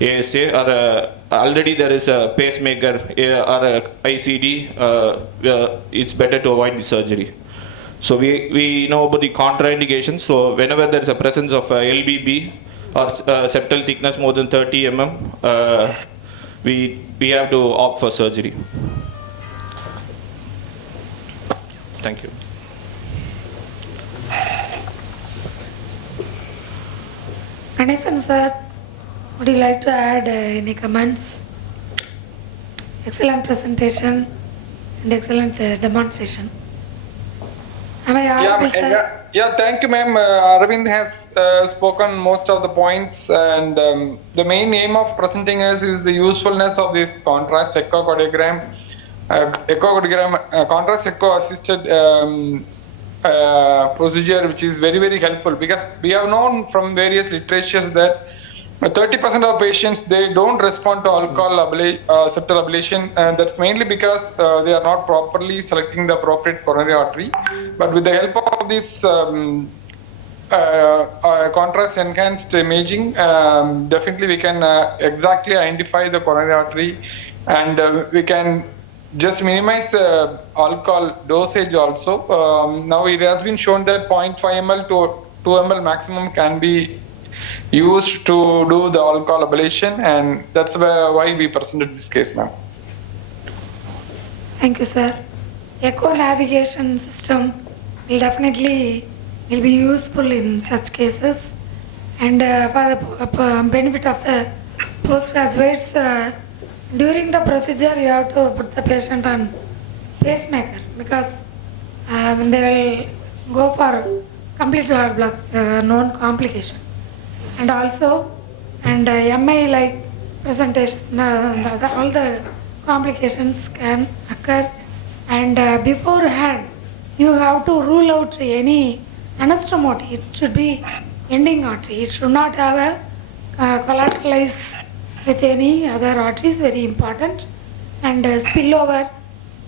ASA, or already there is a pacemaker or a ICD, it's better to avoid the surgery. So we know about the contraindications. So whenever there is a presence of LBB or septal thickness more than 30 mm, we have to opt for surgery. Thank you. Ganesan sir, would you like to add any comments? Excellent presentation and excellent demonstration. Am I audible, sir? Yeah, thank you, ma'am. Arvind has spoken most of the points, and the main aim of presenting us is the usefulness of this contrast echocardiogram. Contrast echo assisted procedure, which is very, very helpful, because we have known from various literatures that 30% of patients, they don't respond to alcohol septal ablation, and that's mainly because they are not properly selecting the appropriate coronary artery. But with the help of this contrast enhanced imaging, definitely we can exactly identify the coronary artery, and we can just minimize the alcohol dosage also. Now it has been shown that 0.5 ml to 2 ml maximum can be used to do the alcohol ablation, and that's why we presented this case, ma'am. Thank you, sir. Echo navigation system will definitely be useful in such cases, and for the benefit of the postgraduates, during the procedure you have to put the patient on pacemaker, because they will go for complete heart blocks, known complication. And also, MI like presentation, all the complications can occur, and beforehand you have to rule out any anastomotic. It should be ending artery. It should not have a collateralize with any other arteries, very important. And spillover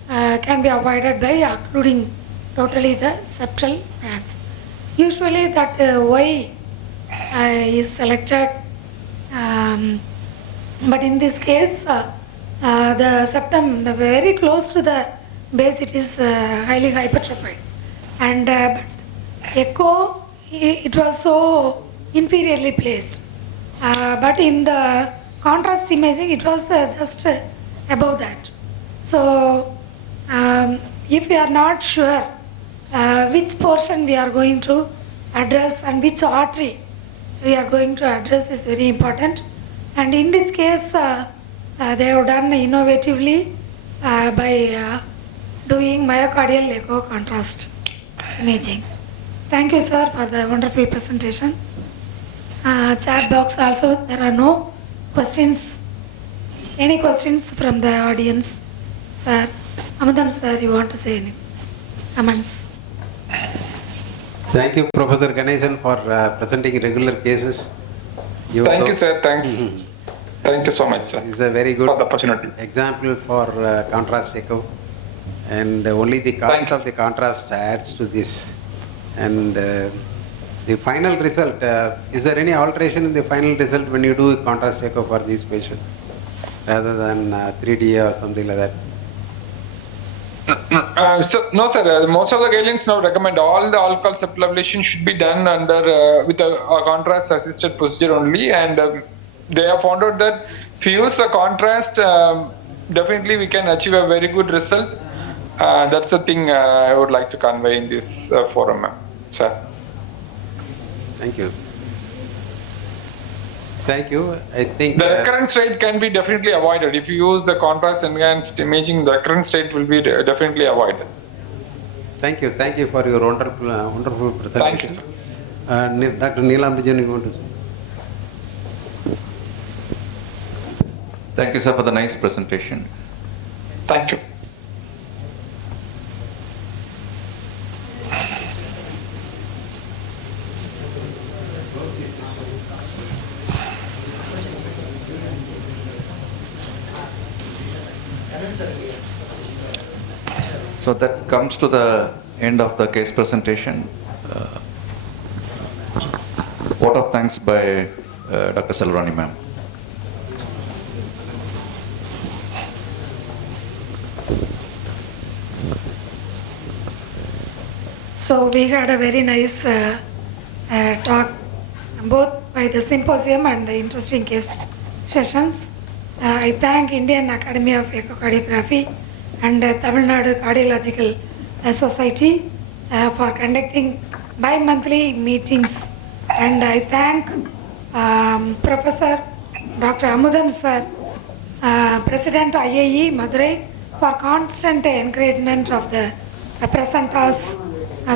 can be avoided by occluding totally the septal branch. Usually that Y is selected, but in this case the septum, the very close to the base, it is highly hypertrophied, and but echo, it was so inferiorly placed, but in the contrast imaging it was just above that. So if we are not sure which portion we are going to address and which artery we are going to address is very important. And in this case, they have done innovatively by doing myocardial echo contrast imaging. Thank you, sir, for the wonderful presentation. Chat box also, there are no questions. Any questions from the audience? Sir, Amudan sir, you want to say anything? Comments? Thank you, Professor Ganesan, for presenting regular cases. Thank you, sir. Thanks. Thank you so much, sir. It's a very good for the opportunity. example for contrast echo. And only the cost of the contrast adds to this. And the final result, is there any alteration in the final result when you do a contrast echo for these patients rather than 3D or something like that? No, sir. Most of the guidelines now recommend all the alcohol septal ablation should be done under with a contrast-assisted procedure only, and they have found out that if you use a contrast, definitely we can achieve a very good result. That's the thing I would like to convey in this forum, sir. Thank you. Thank you. I think the recurrence rate can be definitely avoided if you use the contrast enhanced imaging. The recurrence rate will be definitely avoided. Thank you. Thank you for your wonderful presentation. Thank you, sir. Dr. Neelambijan, you want to say? Thank you, sir, for the nice presentation. Thank you. So that comes to the end of the case presentation. Vote of thanks by Dr. Selvarani ma'am. So we had a very nice talk both by the symposium and the interesting case sessions. I thank Indian Academy of Echocardiography and Tamil Nadu Cardiological Society for conducting bi-monthly meetings, and I thank Professor Dr. Amudan sir, President IAE Madurai, for constant encouragement of the presenters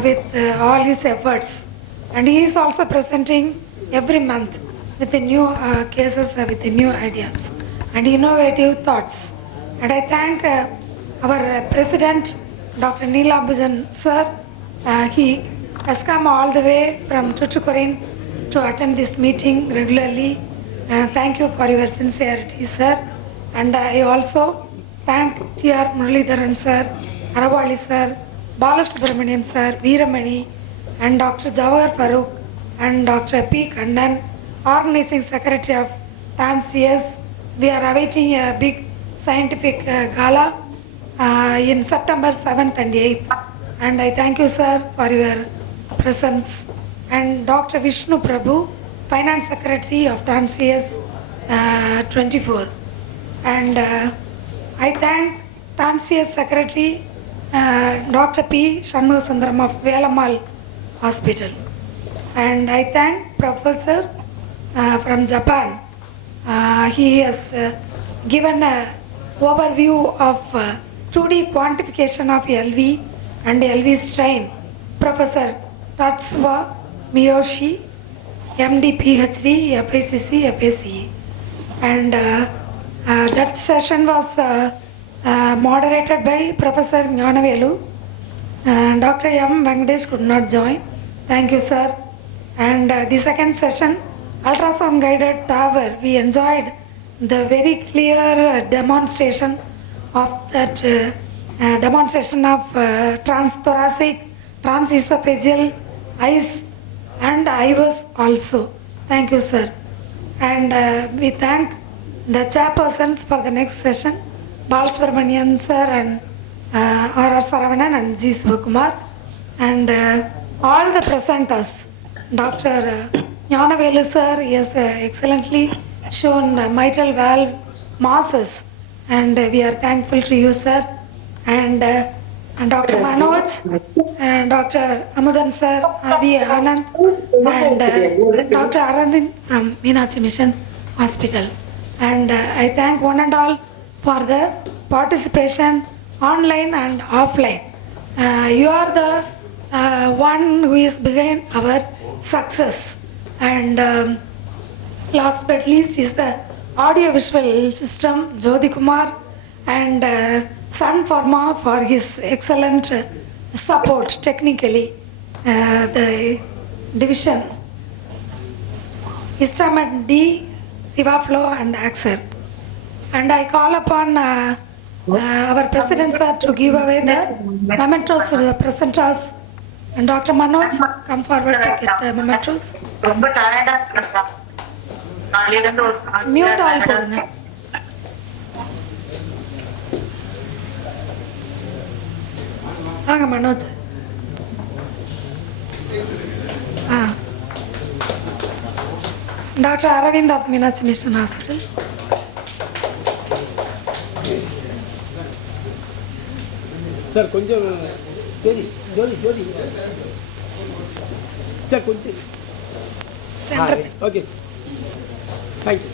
with all his efforts, and he is also presenting every month with the new cases, with the new ideas and innovative thoughts. And I thank our President, Dr. Neelambijan sir. He has come all the way from Tuticorin to attend this meeting regularly. Thank you for your sincerity, sir. And I also thank T.R. Muralidharan sir, Aravali sir, Balasubramaniam sir, Veeramani, and Dr. Jawahar Farooq and Dr. P. Kannan, Organizing Secretary of TAMCS. We are awaiting a big scientific gala in September 7th and 8th. And I thank you, sir, for your presence. And Dr. Vishnu Prabhu, Finance Secretary of TAMCS 24. And I thank TAMCS Secretary Dr. P. Shanmugasundaram of Velamal Hospital. And I thank Professor from Japan. He has given an overview of 2D quantification of LV and LV strain. Professor Tatsuya Miyoshi, MD, PhD, FICC, FACE. And that session was moderated by Professor Jnanavelu. Dr. M. Venkatesh could not join. Thank you, sir. And the second session, ultrasound guided TAVR, we enjoyed the very clear demonstration of that demonstration of transthoracic, transesophageal eyes and IVUS also. Thank you, sir. And we thank the chairpersons for the next session, Balasubramanian sir and R.R. Saravanan and G. Sivakumar, and all the presenters. Dr. Jnanavelu sir has excellently shown mitral valve masses, and we are thankful to you, sir. And Dr. Manoj, and Dr. Amudan sir, Avi Anand, and Dr. Arandin from Meenakshi Mission Hospital. And I thank one and all for the participation online and offline. You are the one who is behind our success. And last but least is the audio-visual system, Jyoti Kumar, and Sun Pharma for his excellent support technically. The division, Histamet D, Rivaflow and Axer. And I call upon our President sir to give away the mementos to the presenters. And Dr. Manoj, come forward to get the mementos. Mute all podunga. Vaanga Manoj. Dr. Aravind of Meenakshi Mission Hospital. Sir, konjam Jodi. Sir, konjam. Center. Okay. Thank you.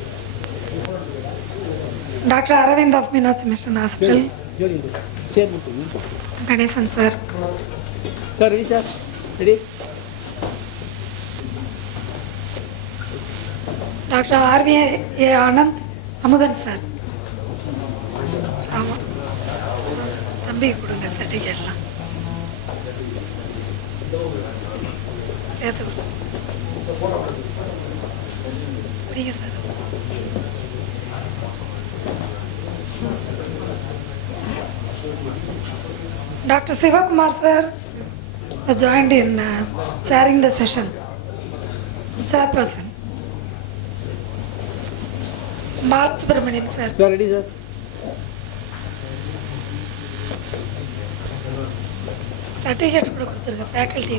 Dr. Aravind of Meenakshi Mission Hospital. Jodi. Sir, Ganesan sir. Sir, ready, sir? Ready? Dr. R.V.A. Anand, Amudan sir. தம்பி கொடுங்க சர்டிஃபிகேட்லாம் சேர்த்து புரியுங்க sir. Dr. Sivakumar sir joined in chairing the session. Chairperson. Bharat Subramanian sir. Sir, ready, sir? Certificate கூட கொடுத்துருங்க faculty.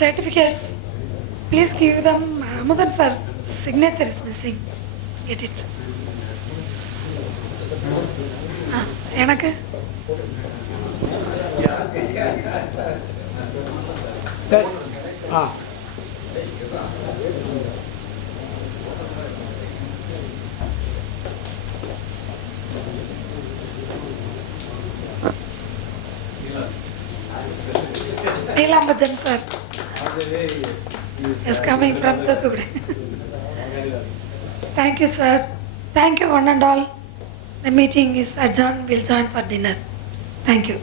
Certificates, please give them. Amudan sir's signature is missing. Get it. எனக்கு Nilambajan sir is coming from Thuthukudi. Thank you, sir. Thank you, one and all. The meeting is adjourned. We'll join for dinner. Thank you.